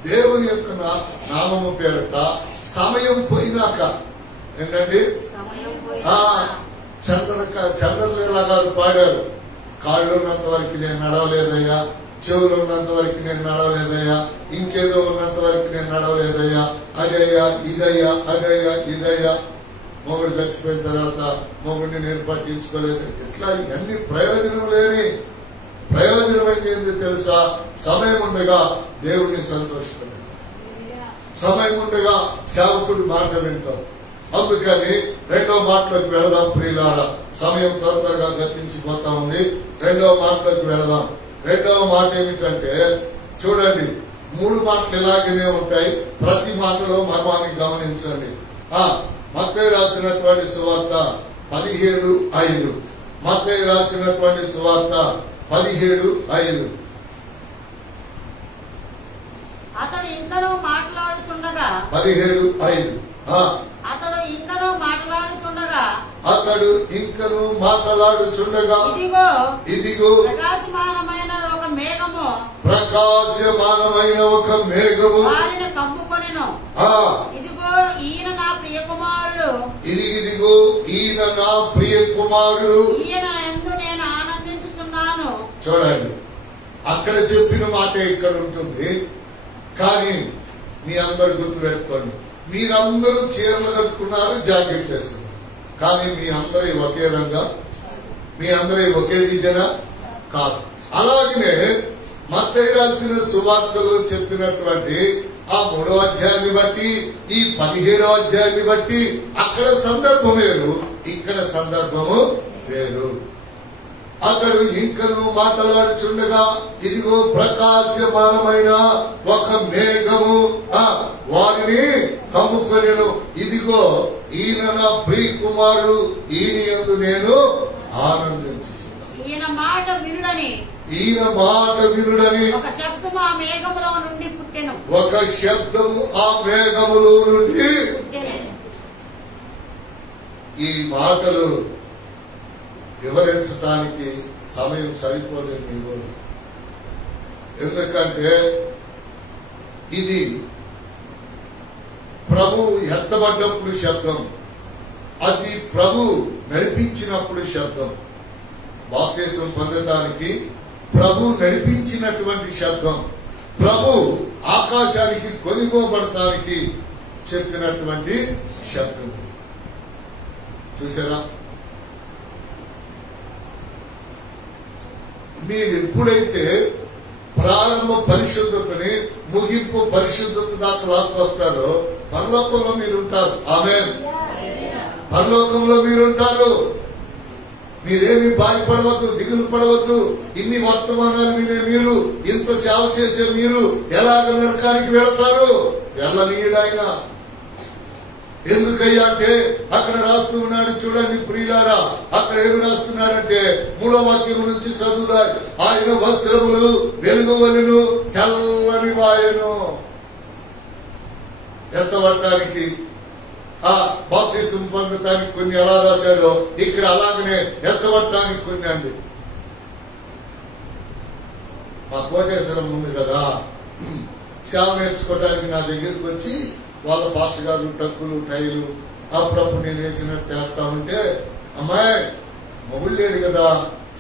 దేవుని యొక్క నామము పేరట సమయం పోయినాక ఏంటండి చంద్రలీలా గారు పాడారు, కాళ్ళు ఉన్నంత వరకు నేను నడవలేదయ్యా, చెవులు ఉన్నంత వరకు నేను నడవలేదయ్యా, ఇంకేదో ఉన్నంత వరకు నేను నడవలేదయ్యా, అదయ్యా ఇదయ్యా అదయ్యా ఇదయ్యా, మొగుడు చచ్చిపోయిన తర్వాత మొగుడిని నేను పట్టించుకోలేదు. ఇట్లా ఇవన్నీ ప్రయోజనం లేని, ప్రయోజనమైంది ఏంటి తెలుసా? సమయం ఉండగా దేవుడిని సంతోషపడాలి, సమయం ఉండగా సేవకుడి మాట వింటాం. అందుకని రెండో మాటలోకి వెళదాం ప్రియులారా, సమయం త్వరగా గతించిపోతా ఉంది. రెండవ మాటలోకి వెళదాం. రెండవ మాట ఏమిటంటే చూడండి, 3 మాటలు ఇలాగనే ఉంటాయి, ప్రతి మాటలో మర్మాన్ని గమనించండి. మత్తయి రాసినటువంటి సువార్త 17:5, మత్తయి రాసినటువంటి సువార్త 17:5. అతడు ఇంకనూ మాట్లాడుచుండగా 17:5 అతడు ఇంకనూ మాట్లాడుచుండగా ఇదిగో ప్రకాశమానమైన ఒక మేఘము వారిని కమ్ముకొనెను. ఇదిగో ఈయన నా ప్రియ కుమారుడు, ఇదిగో ఈయన నా ప్రియ కుమారుడు, ఈయన యందు నేను ఆనందించుచున్నాను. చూడండి, అక్కడ చెప్పిన మాట ఇక్కడ ఉంటుంది. కానీ మీ అందరు గుర్తుపెట్టుకోండి, మీరందరూ చీరలు కట్టుకున్నారు, జాకెట్లు వేసుకున్నారు, కానీ మీ అందరి ఒకే రంగా, మీ అందరి ఒకే డిజైనా కాదు. అలాగనే మత్తయి రాసిన సువార్తలో చెప్పినటువంటి ఆ 3వ అధ్యాయాన్ని బట్టి, ఈ 17వ అధ్యాయాన్ని బట్టి అక్కడ సందర్భం వేరు, ఇక్కడ సందర్భము వేరు. అతడు ఇంకను మాట్లాడుచుండగా ఇదిగో ప్రకాశమానమైన ఒక మేఘము వారిని కమ్ముకొనెను. ఇదిగో ఈయన నా ప్రియ కుమారుడు, ఈయన యందు నేను ఆనందించుచున్నాను. ఈయన మాట వినుడని ఒక శబ్దము ఆ మేఘములో నుండి పుట్టెను. ఈ మాటలు వివరించడానికి సమయం సరిపోలేదు ఈరోజు. ఎందుకంటే ఇది ప్రభు ఎత్తబడ్డప్పుడు శబ్దం, అది ప్రభు నడిపించినప్పుడు శబ్దం. బాప్తిసం పొందడానికి ప్రభు నడిపించినటువంటి శబ్దం, ప్రభు ఆకాశానికి కొనిపోబడటానికి చెప్పినటువంటి శబ్దం. చూసారా? మీరు ఎప్పుడైతే ప్రారంభ పరిశుద్ధతని ముగింపు పరిశుద్ధత దాకా లాక్కొస్తారో పరలోకంలో మీరుంటారు. ఆమేన్. పరలోకంలో మీరుంటారు. మీరేమి బాధపడవద్దు, దిగులు పడవద్దు. ఇన్ని వర్తమానాలు వినే మీరు, ఇంత సేవ చేసే మీరు ఎలాగ నరకానికి వెళతారు? వెళ్ళనీయుడాయన. ఎందుకయ్యా అంటే అక్కడ రాస్తూ ఉన్నాడు, చూడండి ప్రియులారా, అక్కడ ఏమి రాస్తున్నాడంటే 3వ వాక్యం నుంచి చదువుదా, ఆయన వస్త్రములు వెలుగువలెను, తెల్లని వాయను. ఎత్తబడటానికి బాప్తిసం పొందటానికి కొన్ని ఎలా రాశాడో ఇక్కడ అలాగనే ఎత్తబడటానికి కొన్ని అండి. మా కోటేశ్వరం ఉంది కదా, సేవ నేర్చుకోవడానికి నా దగ్గరికి వచ్చి వాళ్ళ పాస్టర్ గారు టక్కులు టైలు అప్పుడప్పుడు నేను వేసినట్టు వేస్తా ఉంటే, అమ్మాయి మొగుడు లేడు కదా,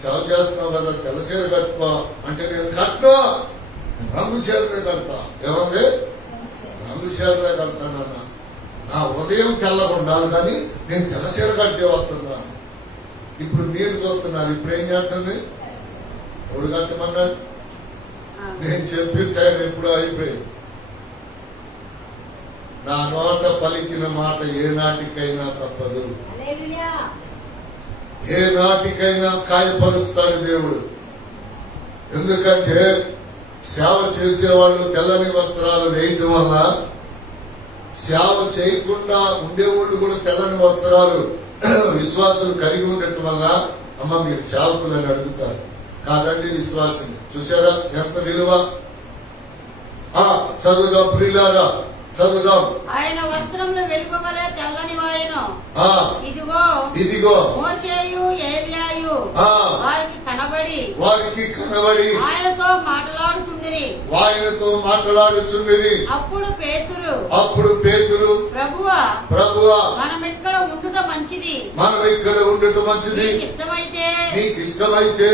సేవ చేస్తున్నావు కదా, తెల్లసీర కట్టుకో అంటే, నేను కట్టను, రంగు చీరలే కడతా. ఏమంది? రంగు చీరలే కడతానన్న. నా హృదయం తెల్లగా ఉండాలి, కానీ నేను తెల్లసీర కట్టే వస్తున్నాను. ఇప్పుడు మీరు చూస్తున్నారు, ఇప్పుడు ఏం చేస్తుంది? ఎవడు కట్టమన్నాడు? నేను చెప్పిన టైం ఎప్పుడో అయిపోయింది. నా నోట పలికిన మాట ఏ నాటికైనా తప్పదు, ఏ నాటికైనా కాయపరుస్తాడు దేవుడు. ఎందుకంటే సేవ చేసేవాళ్ళు తెల్లని వస్త్రాలు వేయటం వల్ల సేవ చేయకుండా ఉండేవాళ్ళు కూడా తెల్లని వస్త్రాలు విశ్వాసులు కలిగి ఉండటం వల్ల, అమ్మ మీరు సేవకులని అడుగుతారు. కాదండి విశ్వాసం. చూసారా ఎంత విలువ? చదువుదాం ప్రియులారా, చదువుదాం. ఆయన వస్త్రములు వెలుగువలే తెల్లని వాయను. ఆ ఇదిగో ఇదిగో మోషేయు ఏలియాయు ఆ వారికి కనబడి ఆయనతో మాట్లాడుచుండిరి. అప్పుడు పేతురు ప్రభువా మనం ఇక్కడ ఉండుట మంచిది. నీకు ఇష్టమైతే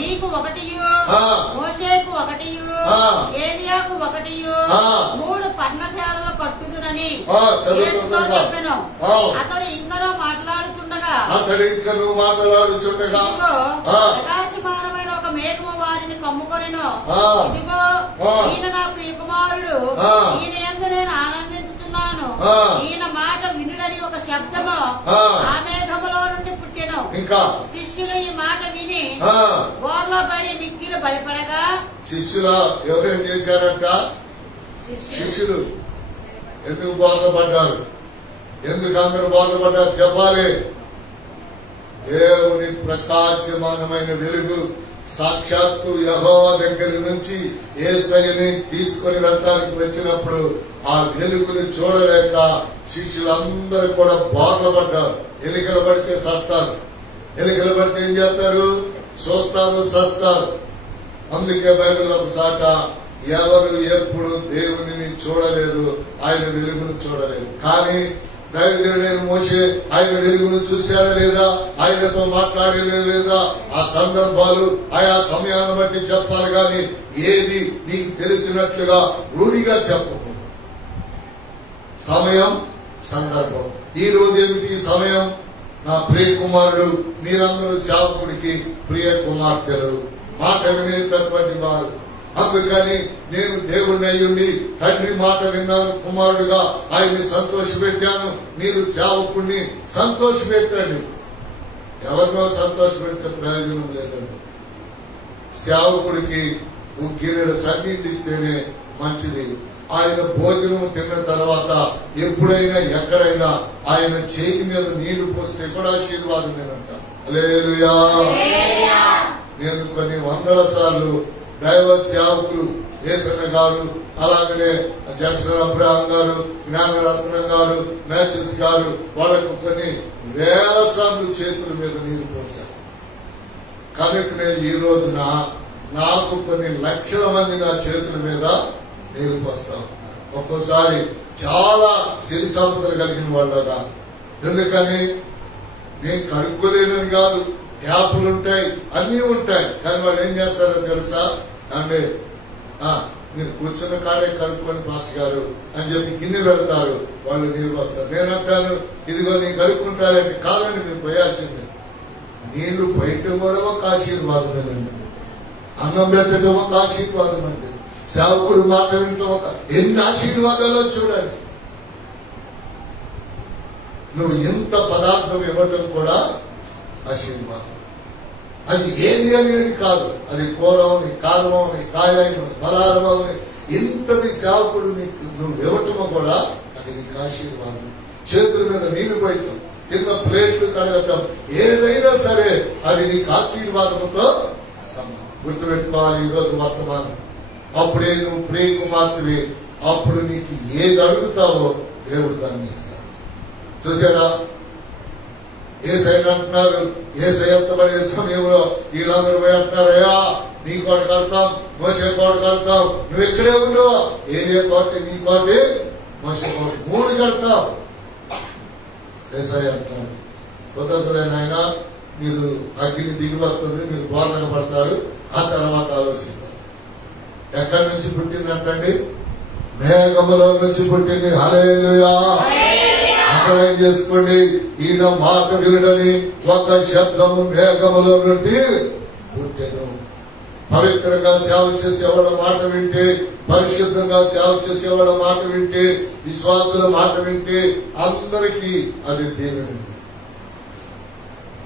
నీకు ఒకటియు మోషేకు ఒకటియు ఏలియాకు ఒకటియు 3 పర్ణశాలలు కట్టుదునని యేసుతో చెప్పెను. అతడు ఇంకనూ మాట్లాడుచుండగా ప్రకాశమానమైన ఒక మేఘము వారిని కమ్ముకొనెను. ఇదిగో ఈయన నా ప్రియ కుమారుడు, ఈయన యందు నేను ఆనందించుచున్నాను, ఈయన మాట వినుడని ఒక శబ్దము ఆ మేఘములో నుండి పుట్టెను. శిష్యులు ఈ మాట విని బోర్లో పడి మిక్కిలు భయపడగా, శిష్యులు ఎవరేం చేశారంట? శిష్యులు ఎందుకు బాధపడ్డారు? ఎందుకు అందరూ బాధపడ్డారు చెప్పాలి. దేవుని ప్రకాశమానమైన వెలుగు సాక్షాత్తు యెహోవా దగ్గర నుంచి యేసయ్యని తీసుకొని వెళ్ళడానికి వచ్చినప్పుడు ఆ వెలుగుని చూడలేక శిష్యులందరూ కూడా బాధపడ్డారు. ఎలికలు పడితే సస్తారు, ఎలికలు పడితే ఏం చేస్తారు? చూస్తారు, సస్తారు. అందుకే బైబిల్ ఒక సాట, ఎవరు ఎప్పుడు దేవుని చూడలేదు, ఆయన వెలుగును చూడలేదు. కానీ దైవజనుడైన మోషే ఆయన వెలుగును చూశాడా లేదా, ఆయనతో మాట్లాడేదా లేదా, ఆ సందర్భాలు ఆయా సమయాన్ని బట్టి చెప్పాలి. కానీ ఏది నీకు తెలిసినట్లుగా రూఢిగా చెప్పకూడదు. సమయం, సందర్భం. ఈ రోజు ఏమిటి సమయం? నా ప్రియ కుమారుడు, మీరందరూ సేవకుడికి ప్రియ కుమార్తెలు, మాట వినేటటువంటి వారు. అందుకని నేను దేవుడిని అయ్యుండి తండ్రి మాట విన్నాను, కుమారుడుగా ఆయన్ని సంతోషపెట్టాను. మీరు సేవకుడిని సంతోషపెట్టండి. ఎవరినో సంతోషపెడితే ప్రయోజనం లేదండి. సేవకుడికి గిన్నెడు సన్నీళ్ళు ఇస్తేనే మంచిది. ఆయన భోజనం తిన్న తర్వాత ఎప్పుడైనా ఎక్కడైనా ఆయన చేయి మీద నీళ్లు పోస్తే కూడా ఆశీర్వాదమేనంట. హల్లెలూయా. నేను కొన్ని 100 సార్లు దైవ సేవకులు ఏసన్న గారు, అలాగనే జడ్సన్ అబ్రహాం గారు, జ్ఞానరత్నం గారు, మ్యాచెస్ గారు, వాళ్ళకు కొన్ని 1000 సార్లు చేతుల మీద నీరు పోశారు. కనుకనే ఈ రోజున నాకు కొన్ని లక్షల మంది నా చేతుల మీద నీరు పోస్తాం. ఒక్కోసారి చాలా సిరి సంపదలు కలిగిన వాళ్ళగా. ఎందుకని నేను కడుక్కోలేనని కాదు, గ్యాపులు ఉంటాయి, అన్నీ ఉంటాయి. కానీ వాళ్ళు ఏం చేస్తారో తెలుసా? అంటే మీరు కూర్చున్న కాడే కడుక్కొని పాస్ గారు అని చెప్పి గిన్నె పెడతారు, వాళ్ళు నీళ్ళు పోస్తారు. నేను అంటాను, ఇదిగో నీ కడుక్కుంటారంటే కాదని మీరు పోయాల్సిందే. నీళ్లు బయట కూడా ఒక ఆశీర్వాదమేనండి. అన్నం పెట్టడం ఒక ఆశీర్వాదం అండి. సేవకుడు మాట వింటాం ఒక ఎన్ని ఆశీర్వాదాలో చూడండి. నువ్వు ఎంత పదార్థం ఇవ్వటం కూడా ఆశీర్వాదం. అది ఏది అనేది కాదు, అది కూరవని, కారమని, కాయని, బలారమని, ఇంతది సేవకుడు నీకు నువ్వు ఇవ్వటమో కూడా అది నీకు ఆశీర్వాదం. చేతుల మీద నీళ్లు పెట్టడం, తిన్న ప్లేట్లు కడగటం, ఏదైనా సరే అది నీకు ఆశీర్వాదంతో సమానం. గుర్తుపెట్టుకోవాలి ఈరోజు వర్తమానం. అప్పుడే నువ్వు ప్రియ కుమార్తెవి, అప్పుడు నీకు ఏది అడుగుతావో దేవుడు దాన్ని ఇస్తాడు. చూసారా? ఏసైనా అంటున్నారు, ఏసై ఎత్తబడే సమయంలో వీళ్ళందరూ పోయి అంటున్నారు, అయ్యా నీ కోట కడతాం, మోసే కోట కడతాం, నువ్వు ఇక్కడే ఉండు. ఏదే కోట, నీ కోటి, మోసే కోట, 3 కడతాం. ఏసై అంటున్నాడు, కుదరదులేని ఆయన, మీరు అగ్ని దిగి వస్తుంది, మీరు బోర్నగా పడతారు, ఆ తర్వాత ఆలోచిస్తారు. ఎక్కడి నుంచి పుట్టిందంటండి? మేఘములో నుంచి పుట్టింది. హల్లెలూయా. అర్థం చేసుకోండి. ఈయన మాట వినడని ఒక శబ్దము మేఘములో నుండి పుట్టెను. పవిత్రంగా సేవ చేసేవాళ్ళ మాట వింటే, పరిశుద్ధంగా సేవ చేసేవాళ్ళ మాట వింటే, విశ్వాసుల మాట వింటే అందరికీ అది దీవెనండి.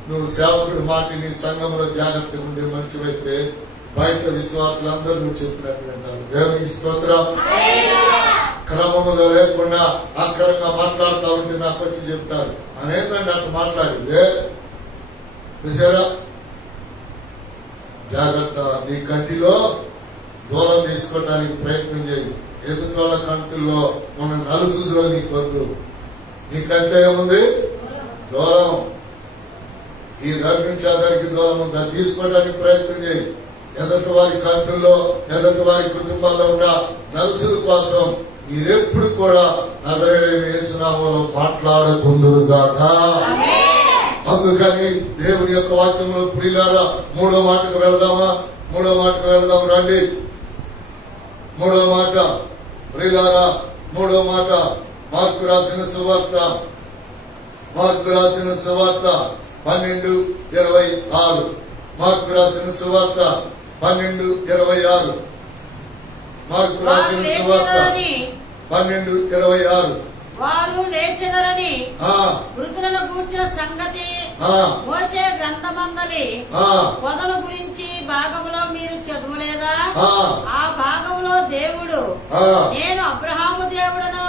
నువ్వు సేవకుడి మాటిని సంఘంలో జాగ్రత్తగా ఉండే మంచివైతే బయట విశ్వాసులందరూ నువ్వు చెప్పినట్టు వింటారు. దేవునికి స్తోత్రం. క్రమంలో లేకుండా అక్కరంగా మాట్లాడుతూ ఉంటే నాకు వచ్చి చెప్తారు, అనేందండి అట్లా మాట్లాడిందే. చూసారా? జాగ్రత్త. నీ కంటిలో దూరం తీసుకోవడానికి ప్రయత్నం చేయి. ఎదుటోళ్ళ కంటిలో మన నలుసులో నీకొద్దు. నీ కంట్లో ఏముంది? దూరం. ఈ దాని నుంచి ఆ దానికి దూరం ఉంది. దాన్ని తీసుకోవడానికి ప్రయత్నం చేయి. ఎదుటి వారి కంటుల్లో, ఎదుటి వారి కుటుంబాల్లో ఉన్న నలుసుల కోసం మీరెప్పుడు కూడా నజరేయుడైన యేసు నామములో మాట్లాడకుందురుగాక. అందుకని దేవుని యొక్క వాక్యంలో ప్రియులారా మూడో మాటకు వెళదామా? మూడో మాటకు వెళదాం రండి. మూడో మాట ప్రియులారా, మూడో మాట మార్కు రాసిన సువార్త, మార్కు రాసిన సువార్త 12:26. మార్కు రాసిన సువార్త 12:26. మార్కు రాసిన సువార్త 12:26. వారు లేచెదరని వృద్ధులను గూర్చిన సంగతి మోషే గ్రంథమందలి పొదల గురించి భాగంలో మీరు చదువులేదా? ఆ భాగంలో దేవుడు నేను అబ్రహాము దేవుడను,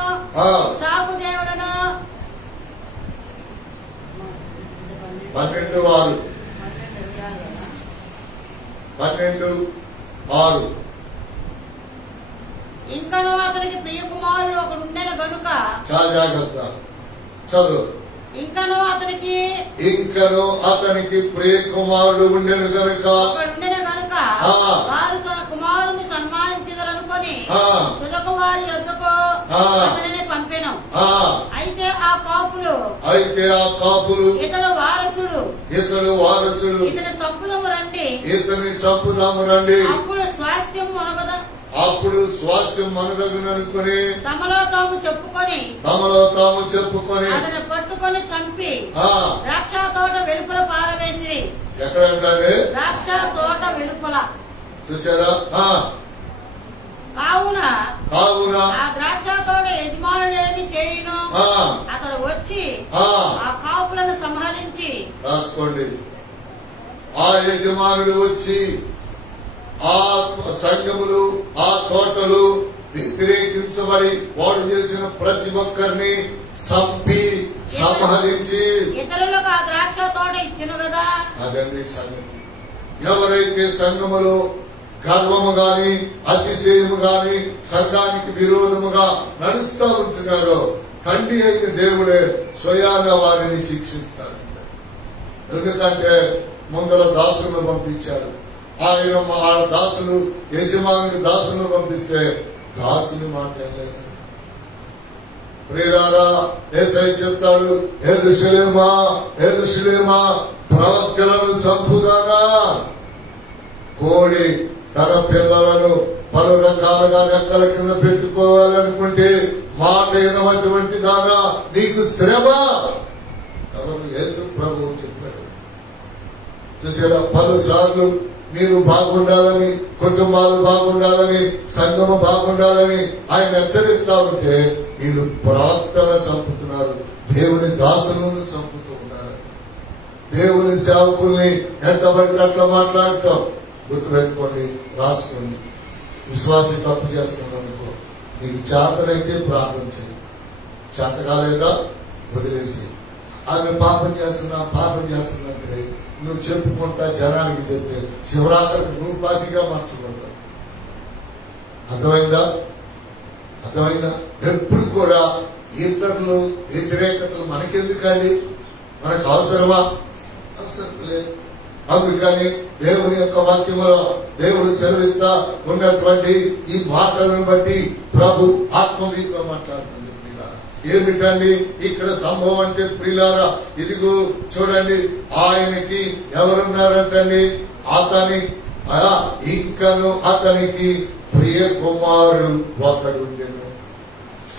ఇస్సాకు దేవుడను 12:6 ఇంకను అతనికి ప్రియ కుమారుడు ఒకడు ఉండెను గనుక. చాలా జాగ్రత్త చదువు. ఇంకను అతనికి ప్రియ కుమారుడు ఉండెను గనుక వారు తన కుమారుని సన్మానించదరనుకొని తుదకు వారి యొద్దకు అతనిని పంపెను. అయితే ఆ కాపులు ఇతడు వారసుడు ఇతని చంపుదాము రండి అప్పుడు స్వాస్థ్యం మనదగుననుకొని తమలో తాము చెప్పుకొని అతను పట్టుకొని చంపి ద్రాక్ష తోట వెలుపల పారవేసిరి. ఎక్కడంటే ద్రాక్ష తోట వెలుపల. చూసారా? కావున ఆ ద్రాక్ష తోట యజమానుడేమి చేయును? అతడు వచ్చి ఆ కాపులను సంహరించి. రాసుకోండి. ఆ యజమానుడు వచ్చి ఆ సంఘములు, ఆ తోటలు వ్యతిరేకించబడి వాడు చేసిన ప్రతి ఒక్కరిని సంపి సంహరించి ఇతరులకు ఆ ద్రాక్ష తోట ఇచ్చెను కదా. అదండి సంగతి. ఎవరైతే సంఘములో గర్వము గాని అతిశయము గాని సంఘానికి విరోధముగా నడుస్తూ ఉంటున్నారో తండ్రి అయిన దేవుడే స్వయాన వారిని శిక్షిస్తాడంట. ఎందుకంటే ముందర దాసులను పంపించారు. ఆయన ఆడ దాసులు యజమానుడి దాసులను పంపిస్తే దాసుని మాట్లాడలేదు. ప్రియులారా, యేసయ్య చెప్తాడు, యెరూషలేమా ప్రవక్తలను సంపుదానా. కోడి తన పిల్లలను పలు రకాలుగా రెక్కల కింద పెట్టుకోవాలనుకుంటే మాట అయినటువంటి దానా నీకు శ్రమ. ఎవరు? యేసు ప్రభువు చెప్పాడు. చూసారా? పలుసార్లు మీరు బాగుండాలని, కుటుంబాలు బాగుండాలని, సంఘము బాగుండాలని ఆయన హెచ్చరిస్తా ఉంటే వీళ్ళు ప్రవక్తలను చంపుతున్నారు, దేవుని దాసులను చంపుతూ ఉన్నారు. దేవుని సేవకుల్ని ఎంటబడితే అట్లా మాట్లాడటం. గుర్తుపెట్టుకోండి, రాసుకోండి. విశ్వాసి తప్పు చేస్తున్నాను అనుకో, నీకు చేతనైతే ప్రార్థన చేయి, చేత కాలేదా వదిలేసి. ఆమె పాపం చేస్తుందంటే నువ్వు చెప్పుకుంటా జనానికి చెప్తే శివరాత్రికి నువ్వు పాపిగా మార్చబడతావు. అర్థమైందా? ఎప్పుడు కూడా ఇతరులు వ్యతిరేకతలు మనకెందుకండి? మనకు అవసరమా? అవసరం లేదు. అందుకని దేవుని యొక్క వాక్యములో దేవుడు సెలవిస్తా ఉన్నటువంటి ఈ మాటలను బట్టి ప్రభు ఆత్మవీతో మాట్లాడుతుంది. ఏమిటండి ఇక్కడ సంభవం అంటే ప్రియులారా, ఇదిగో చూడండి, ఆయనకి ఎవరున్నారంటండి? అతనికి ప్రియ కుమారుడు ఒకడుండెను.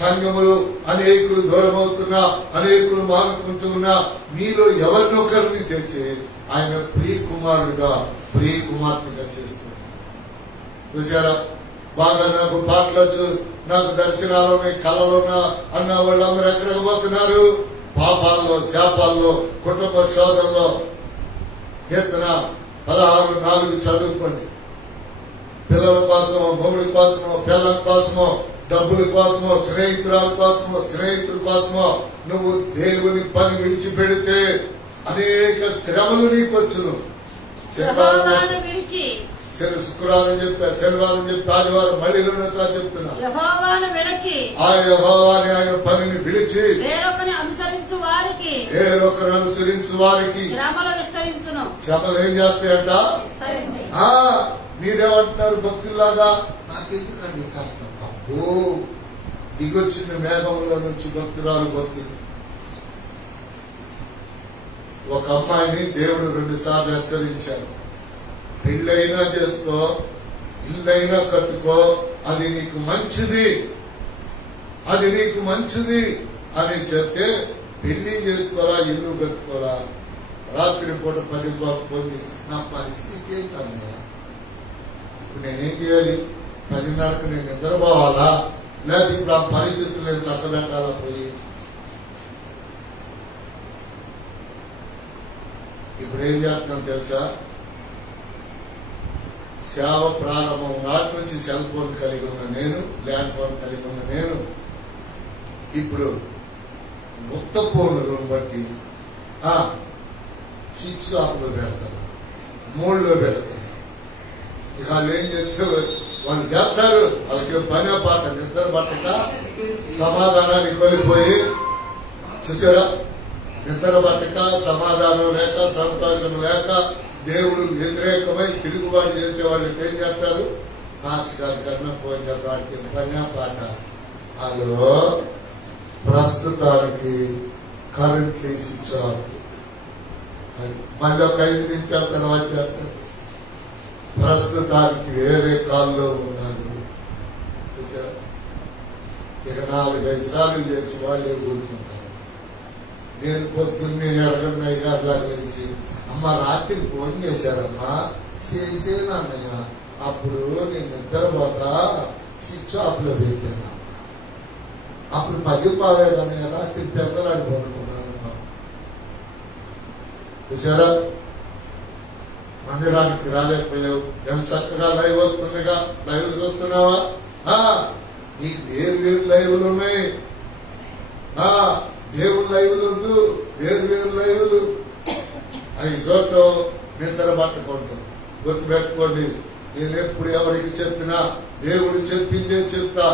సంఘములు అనేకులు దూరమవుతున్నా, అనేకులు మానుకుంటున్నా మీలో ఎవరినొకరిని తెచ్చి ఆయన ప్రియ కుమారుడుగా, ప్రియ కుమార్తెగా చేస్తున్నారు. చూసారా? బాగా నాకు పాటలొచ్చు, నాకు దర్శనాలు ఉన్నాయి, కళలు ఉన్నా అన్న వాళ్ళందరూ ఎక్కడికి పోతున్నారు? పాపాల్లో, శాపాల్లో, కుటుంబ శోధనలో. కీర్తన 16:4 చదువుకోండి. పిల్లల కోసమో, మొగుడి కోసమో, పిల్లల కోసమో, డబ్బుల కోసమో, స్నేహితురాల కోసమో, స్నేహితుల కోసమో నువ్వు దేవుని పని విడిచిపెడితే అనేక శ్రమలు నీకు వచ్చును. శుక్రవారం చెప్పా, శనివారం చెప్పి, ఆదివారం మళ్ళీ రెండోసారి చెప్తున్నా. యెహోవాను విడిచి ఆ యెహోవాని ఆయన పనిని విడిచి వేరొకరిని అనుసరించు వారికి శ్రమలు విస్తరించును. శ్రమలు ఏం చేస్తాయంట? విస్తరిస్తాయి. మీరేమంటున్నారు భక్తుల్లాగా? నాకెందుకండి కష్టం? అబ్బో, దిగొచ్చిన మేఘంలో నుంచి భక్తురాలు భక్తులు. ఒక అమ్మాయిని దేవుడు 2 సార్లు హెచ్చరించాడు. పెళ్ళైనా చేసుకో, ఇల్లైనా కట్టుకో, అది నీకు మంచిది, అది నీకు మంచిది అని చెప్తే పెళ్లి చేసుకోరా, ఇల్లు కట్టుకోరా, రాత్రి పూట 10 పొంది నా పరిస్థితి ఏంటన్నా? ఇప్పుడు నేనేం చేయాలి? 10:30కు నేను నిద్రపోవాలా, లేదా ఇప్పుడు ఆ పరిస్థితులు నేను చక్కబెట్టాలా? పోయి ఇప్పుడు ఏం చేస్తున్నాం తెలుసా? సేవ ప్రారంభం నాటి నుంచి సెల్ ఫోన్ కలిగి ఉన్న నేను, ల్యాండ్ ఫోన్ కలిగి ఉన్న నేను, ఇప్పుడు కొత్త ఫోన్లను బట్టి స్విచ్ ఆఫ్ లో పెడతాను, మోడ్లో పెడతాను. ఇక వాళ్ళు ఏం చేస్తే వాళ్ళు చేస్తారు, వాళ్ళకి పని పాట నిద్ర పట్టక సమాధానాన్ని కోల్పోయి, చూసారా, నిద్ర పట్టక సమాధానం లేక సంతోషం లేక దేవుడు వ్యతిరేకమై తిరుగుబాటు చేసే వాళ్ళకి ఏం చేస్తారు? మాస్టర్ గారి కన్నా ఫోన్ చేస్తారు, వాటికి పని పాట. వాళ్ళు ప్రస్తుతానికి కరెంట్ వేసి ఇచ్చారు, మళ్ళీ ఒక 5 నిమిషాల తర్వాత చేస్తారు. ప్రస్తుతానికి వేరే కాల్లో ఉన్నారు. చూసారా, ఇక 4-5 సార్లు చేసి వాళ్ళే కూర్చుంటారు. నేను పొద్దున్నే 2:30 గంటలకు లేచి, అమ్మ రాత్రి ఫోన్ చేశారమ్మా, చేసేను అన్నయ్య, అప్పుడు నేను నిద్రపోతా స్విచ్ ఆఫ్ లో పెట్టాను, అప్పుడు 10 పావేదన్నయ్య, రాత్రి పెద్దలాడి పడుకున్నానమ్మా. చూసారా, మందిరానికి రాలేకపోయావు, ఎంత చక్కగా లైవ్ వస్తుందిగా, లైవ్ చూస్తున్నావా? నీకు వేరు లైవ్లు ఉన్నాయి. దేవుడు లైవ్లు వద్దు, వేరు లైవ్లు. అవి చోట నిద్ర పట్టుకుంటాం. గుర్తుపెట్టుకోండి, నేను ఎప్పుడు ఎవరికి చెప్పినా దేవుడు చెప్పిందే చెప్తా.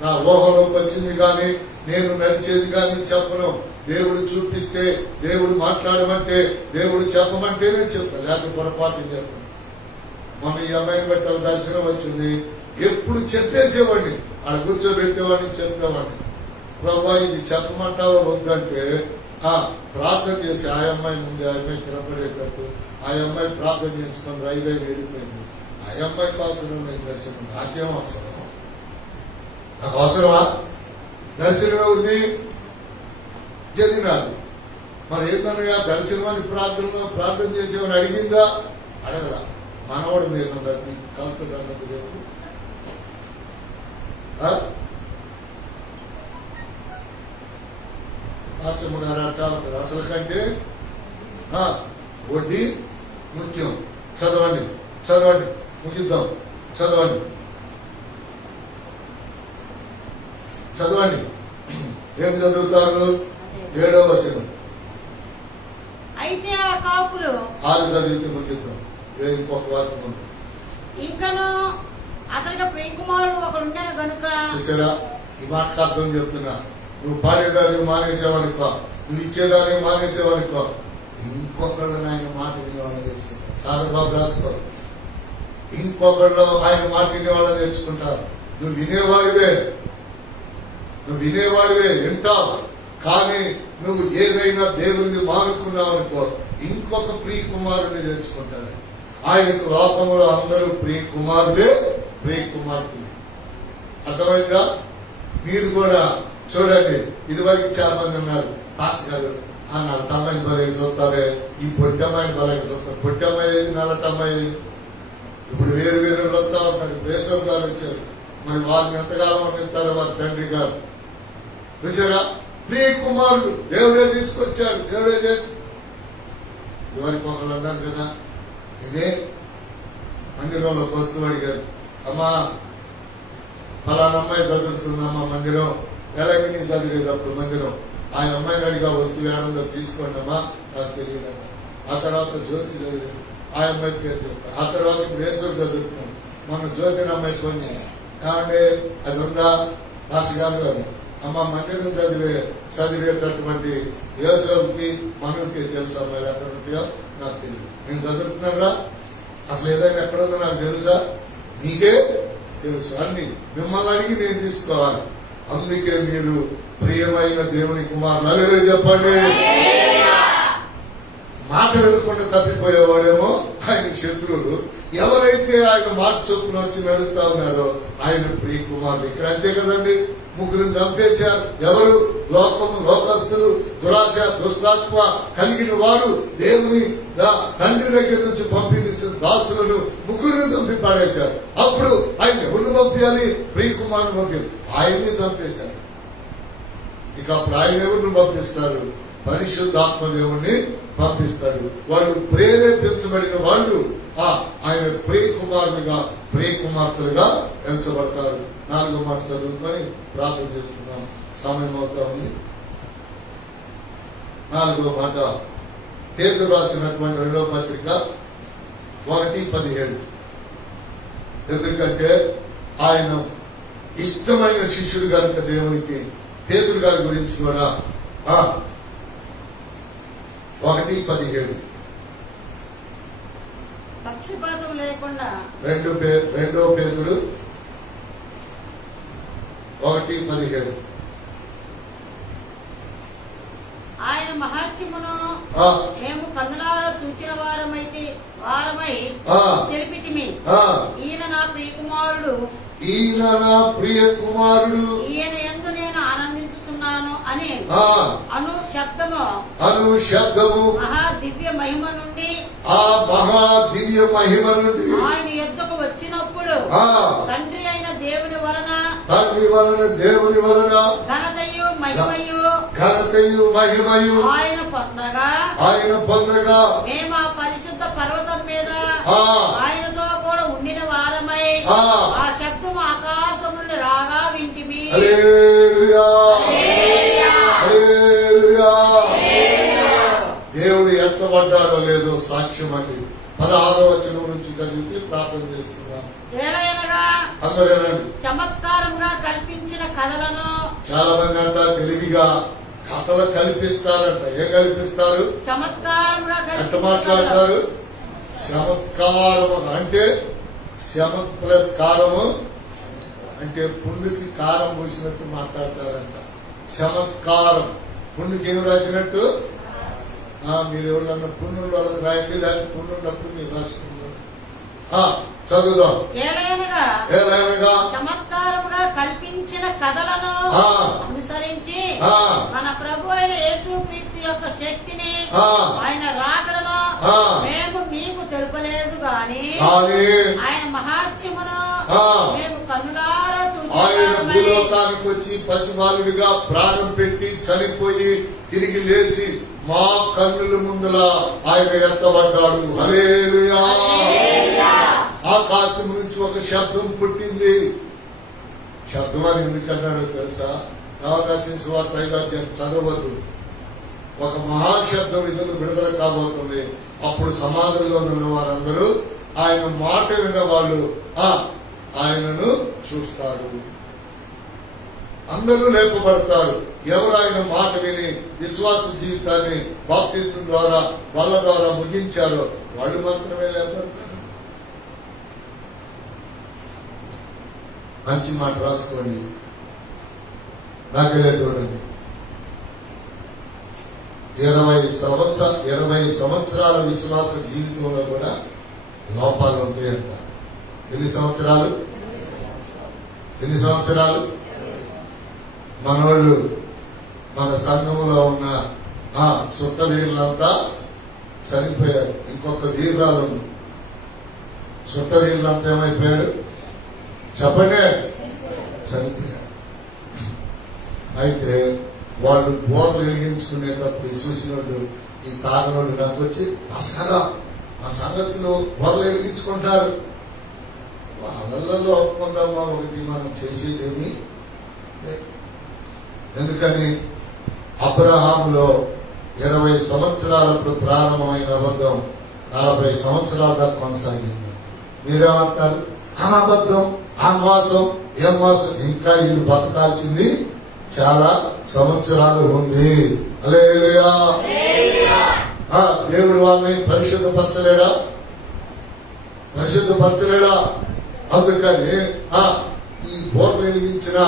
నా ఊహలోకి వచ్చింది కానీ, నేను నడిచేది కానీ చెప్పను. దేవుడు చూపిస్తే, దేవుడు మాట్లాడమంటే, దేవుడు చెప్పమంటేనే చెప్తా, లేకపోతే పొరపాటు చెప్పను. మొన్న ఈ అమ్మాయిని బట్టి ఒక దర్శనం వచ్చింది, ఎప్పుడు చెప్పేసేవాడిని, ఆడ కూర్చోబెట్టేవాడిని, చెప్పేవాడిని. ప్రభా ఇది చెప్పమంటావో వద్దంటే ప్రార్థన చేసి ఆ అమ్మాయి ముందు ఆ అమ్మాయి కిరపడేటట్టు ఆ అమ్మాయి ప్రార్థన చేసుకొని రైల్వే వెళ్ళిపోయింది. ఆ అమ్మాయికి అవసరం లేదు దర్శనం, నాకేం అవసరం? నాకు అవసరమా దర్శనం? ఎవరిది? జరిగినది. మరి ఏంటన్నయ్యా దర్శనం అని ప్రార్థన చేసేవని అడిగిందా? అడగల. మనవాడు మీద ఉండదు కలుతుంది అన్నది. రేపు పాచమ్మ గారు అంటా ఉంటుంది, అసలు కంటే వడ్డీ ముఖ్యం. చదవండి చదవండి, ముగిద్దాం. చదవండి చదవండి. ఏం చదువుతారు? 7వ వచనం. అయితే ఆ కాపులు 6 చదివితే ముగిద్దాం. ఇంకొక వాక్యం ఉంది. ఇంకను అతనికి ప్రియకుమారుడు ఒకడు ఉండేను గనుక. చూసారా, ఈ మాట అర్థం చెప్తున్నా. నువ్వు పాడేదాన్ని మానేసేవానుకో, నువ్వు ఇచ్చేదాన్ని మానేసేవానుకో, ఇంకొకళ్ళు ఆయన మాట వినేవాళ్ళని తెచ్చుకుంటారు. సారబాబు రాసుకో, ఇంకొకళ్ళు ఆయన మాట వినేవాళ్ళని తెచ్చుకుంటారు. నువ్వు వినేవాడివే వింటావు, కానీ నువ్వు ఏదైనా దేవుడిని మానుకున్నావు అనుకో, ఇంకొక ప్రియ కుమారుని తెచ్చుకుంటాడు. ఆయనకు లోకంలో అందరూ ప్రియ కుమారులే, ప్రియ కుమార్తెలే. అర్థమైందా? మీరు కూడా చూడండి, ఇదివరకు చాలా మంది ఉన్నారు, పాస్ గారు నల్లటమ్మాయిని బలకి చూస్తావే, ఈ పొట్టమ్మాయిని బలకి చూస్తావు. పొట్టమ్మాయి ఏది, నల్లటమ్మాయి ఏది? ఇప్పుడు వేరు వస్తా ఉంటారు. వేసవ గారు వచ్చారు, మరి వాళ్ళని ఎంతకాలం అందిస్తారు వారి తండ్రి గారు. చూసారా, ప్రియ కుమారుడు దేవుడే తీసుకొచ్చాడు, దేవుడే చేసి. ఎవరికి ఒకళ్ళు అన్నారు కదా, ఇదే మందిరంలోకి వస్తూ అడిగారు, అమ్మా ఫలానా అమ్మాయి చదువుతుందమ్మా మందిరం, ఎలాగే నీ చదివేటప్పుడు మందిరం, ఆ అమ్మాయిని అడిగా వస్తువు ఏడంలో తీసుకోండి అమ్మా, నాకు తెలియదమ్మా. ఆ తర్వాత జ్యోతి చదివి, ఆ అమ్మాయి పేరు చెప్పాను. ఆ తర్వాత ఇప్పుడు వేసవి చదువుతున్నాం. మన జ్యోతిని అమ్మాయి ఫోన్ చేసి కాబట్టి అది ఉందా మాస్టర్ గారు అని. అమ్మ మందిరం చదివేటటువంటి యేసోకి మనకి తెలుసా మరి ఎక్కడ ఉంటాయో నాకు తెలియదు. నేను చదువుతున్నారా అసలు ఏదైనా ఎక్కడుందో నాకు తెలుసా? నీకే తెలుసు. అన్ని మిమ్మల్ని అడిగి నేను తీసుకోవాలి. అందుకే మీరు ప్రియమైన దేవుని కుమారులు అలే చెప్పండి. మాట వినకుండా తప్పిపోయేవాడేమో ఆయన శత్రువులు. ఎవరైతే ఆయన మాట చొప్పున వచ్చి నడుస్తా ఉన్నారో ఆయన ప్రియ కుమారులు. ఇక్కడ అంతే కదండి, ముగ్గురు చంపేశారు. ఎవరు? లోకము, లోకస్తులు, దురాశ, దుష్టాత్మ కలిగిన వారు దేవుని తండ్రి దగ్గర నుంచి పంపించిన దాసులను ముగ్గురిని చంపి పాడేశారు. అప్పుడు ఆయన ఎవరిని పంపించాలి? ప్రియ కుమారుని పంపించాలి. ఆయన్ని చంపేశారు. ఇక అప్పుడు ఆయన ఎవరిని పంపిస్తారు? పరిశుద్ధాత్మ దేవుణ్ణి పంపిస్తాడు. వాళ్ళు ప్రేరేపించబడిన వాళ్ళు ఆయన ప్రియ కుమారునిగా, ప్రియ కుమార్తెలుగా ఎంచబడతారు. 4వ మాట చదువుకొని ప్రార్థన చేసుకుందాం. సమయం అవుతా ఉంది. 4వ మాట పేతురు రాసినటువంటి 2వ పత్రిక 1:17. ఎందుకంటే ఆయన ఇష్టమైన శిష్యుడు కనుక దేవునికి పేతురు గారి గురించి కూడా 1:17 పక్షపాతం లేకుండా 2వ పేతురు 1:17 ఆయన మహాత్మ్యమును మేము కన్నులారా చూచిన వారమై తెలిపితిమి. ఈయన నా ప్రియ కుమారుడు, ఈయన యందు నేను ఆనందించుతున్నాను అని అను శబ్దము మహా దివ్య మహిమ నుండి ఆయన యొద్దకు వచ్చినప్పుడు తండ్రి అయిన దేవుని వలన ఘనతయు మహిమయు ఆయన పొందగా మేము ఆ పరిశుద్ధ పర్వతం మీద ఆయనతో కూడా ఉండిన వారమై ఆ శబ్దము ఆకాశం నుండి రాగా వింటిమి. దేవుడు ఎత్తబడ్డాడో లేదో సాక్ష్యం అండి. 16వ వచనం నుంచి చదివితే ప్రార్థన చేసుకుందాం. అందరేనండి. చమత్కారంగా కల్పించిన కథలను చాలా మంది అంట తెలివిగా కథలు కల్పిస్తారంట. ఏం కల్పిస్తారు? చమత్కారంగా ఎట్ట మాట్లాడతారు? చమత్కారము అంటే శమత్ ప్లస్ కారము అంటే పుండుకి కారం పూసినట్టు మాట్లాడతారంట. చమత్కారం. పుండుకి ఏం రాసినట్టు? మీరు ఎవరన్నా పుణ్యుల వాళ్ళకి రాయండి, లేకపోతే పుణ్యున్నప్పుడు మీరు రాసుకున్నారు. చదువుదాం. ఏలైనగా చమత్కారముగా కల్పించిన కథలను అనుసరించి మన ప్రభు అయిన యేసుక్రీస్తు యొక్క శక్తిని ఆయన రాకడలో మేము మీకు తెలుపలేదు గాని ఆయన మహాత్మ్యమును మేము కన్నులారా చూచి ఆయన భూలోకానికి వచ్చి పసిబాలుడిగా ప్రాణం పెట్టి చనిపోయి తిరిగి లేచి మా కన్నుల ముందులా ఆయన ఎత్తబడ్డాడు. హల్లెలూయా. ఆకాశం నుంచి ఒక శబ్దం పుట్టింది. శబ్దం అని ఎందుకన్నాడో తెలుసా? అవకాశం సువార్త 5వ అధ్యాయం చదవద్దు. ఒక మహాశబ్దం విడుదల కాబోతుంది. అప్పుడు సమాధుల్లో ఉన్న వారందరూ ఆయన మాట విన్న వాళ్ళు ఆయనను చూస్తారు. అందరూ లేపబడతారు. ఎవరు ఆయన మాట విని విశ్వాస జీవితాన్ని బాప్టిజం ద్వారా వాళ్ళ ద్వారా ముగించారో వాళ్ళు మాత్రమే లేపబడతారు. మంచి మాట రాసుకోండి. నాకెళ్ళే చూడండి. 20 సంవత్సరాల విశ్వాస జీవితంలో కూడా లోపాలు ఉంటాయంట. ఎన్ని సంవత్సరాలు? మనోళ్ళు మన సంఘములో ఉన్న చుట్ట వీరులంతా చనిపోయారు. ఇంకొక వీరురాలు ఉంది. చుట్ట వీరులంతా ఏమైపోయాడు చెప్పండి? చనిపోయారు. అయితే వాళ్ళు బోర్లు వెలిగించుకునేటప్పుడు చూసినోళ్ళు ఈ తాగనోళ్ళు నాకు వచ్చి నమస్కారం మన సంగతులు బోర్లు వెలిగించుకుంటారు. వాళ్ళల్లో ఒప్పుకుందామా ఒకటి మనం చేసేదేమి. ఎందుకని అబ్రహాములో 20 సంవత్సరాలప్పుడు ప్రారంభమైన అబద్ధం 40 సంవత్సరాల దాకా కొనసాగింది. మీరేమంటారు? ఆ అబద్ధం, ఆ మోసం, ఏం మోసం? ఇంకా వీళ్ళు బతకాల్సింది చాలా సంవత్సరాలు ఉంది. హల్లెలూయా. దేవుడు వాళ్ళని పరిశుద్ధపరచలేడా? పరిశుద్ధపరచలేడా? అందుకని ఈ బోర్లు వెలిగించిన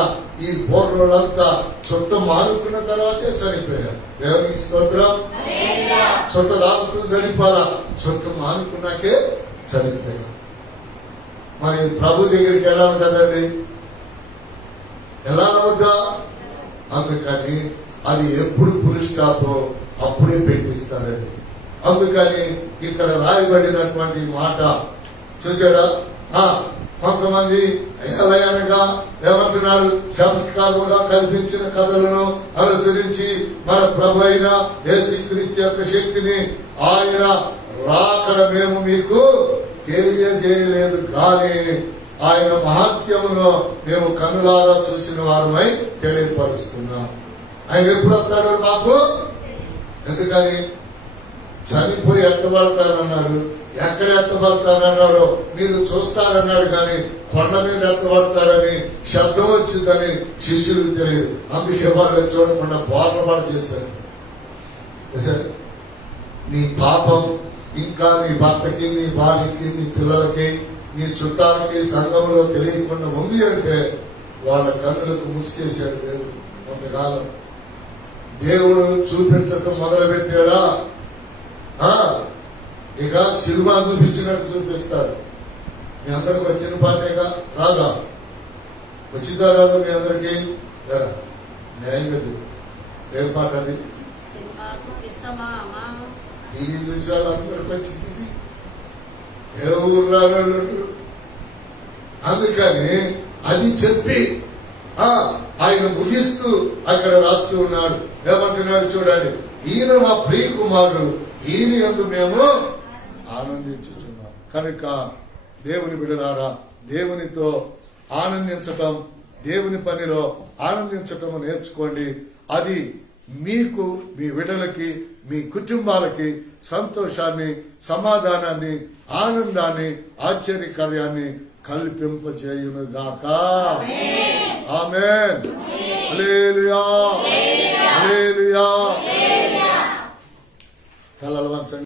ఈ బోర్లంతా చుట్ట మానుకున్న తర్వాతే చనిపోయారు. దేవునికి స్తోత్రం. చుట్ట దాపుతూ చనిపోరా, చుట్ట మానుకున్నాకే చనిపోయారు. మరి ప్రభు దగ్గరికి వెళ్ళాలి కదండి, ఎలా వద్దా? అందుకని అది ఎప్పుడు ఫుల్ స్టాప్ అప్పుడే పెట్టిస్తాడండి. అందుకని ఇక్కడ రాయబడినటువంటి మాట చూసారా? కొంతమంది అనగా ఏమంటున్నాడు? చమత్కారముగా కల్పించిన కథలను అనుసరించి మన ప్రభు అయిన యేసుక్రీస్తు యొక్క శక్తిని ఆయన రాకడ మేము మీకు తెలియజేయలేదు కానీ ఆయన మహాత్యమును మేము కన్నులారా చూసిన వారమై తెలియపరుస్తున్నాం. ఆయన ఎప్పుడు వస్తాడో మాకు ఎందుకని? చనిపోయి ఎత్తబడతానన్నాడు. ఎక్కడ ఎత్తబడతానన్నాడో మీరు చూస్తారన్నాడు కానీ కొండ మీద ఎత్తబడతాడని శబ్దం వచ్చిందని శిష్యులకు తెలియదు. అందుకే వాళ్ళు చూడకుండా బోర్లబడ చేశారు. నీ పాపం ఇంకా నీ భర్తకి, నీ భార్యకి, నీ పిల్లలకి, నీ చుట్టాలకి సంఘంలో తెలియకుండా ఉంది అంటే వాళ్ళ కన్నులకు ముసుకేశాడు దేవుడు. కొంతకాలం దేవుడు చూపెట్టడం మొదలు పెట్టాడా ఇక సినిమా చూపించినట్టు చూపిస్తాడు. మీ అందరికి వచ్చిన పాటేగా రాదా? వచ్చిందా రాదా? మీ అందరికి న్యాయంగా చెప్పు. ఏం పాట అది? టీవీ చూసే వాళ్ళందరికి వచ్చింది. ఏ ఊరు రాళ్ళు. అందుకని అది చెప్పి ఆయన ముగిస్తూ అక్కడ రాస్తూ ఉన్నాడు. ఏమంటున్నాడు చూడండి, ఈయన మా ప్రియ కుమారుడు, ఈయన యందు మేము ఆనందించుచున్నాం. కనుక దేవుని బిడ్డలారా, దేవునితో ఆనందించటం, దేవుని పనిలో ఆనందించటం నేర్చుకోండి. అది మీకు, మీ బిడ్డలకి, మీ కుటుంబాలకి సంతోషాన్ని, సమాధానాన్ని, ఆనందాన్ని, ఆశ్చర్యకార్యాన్ని కల్పింపజేయునుగాక. ఆమేన్. హల్లెలూయా. హల్లెలూయా. కళ్ళలు వంచండి.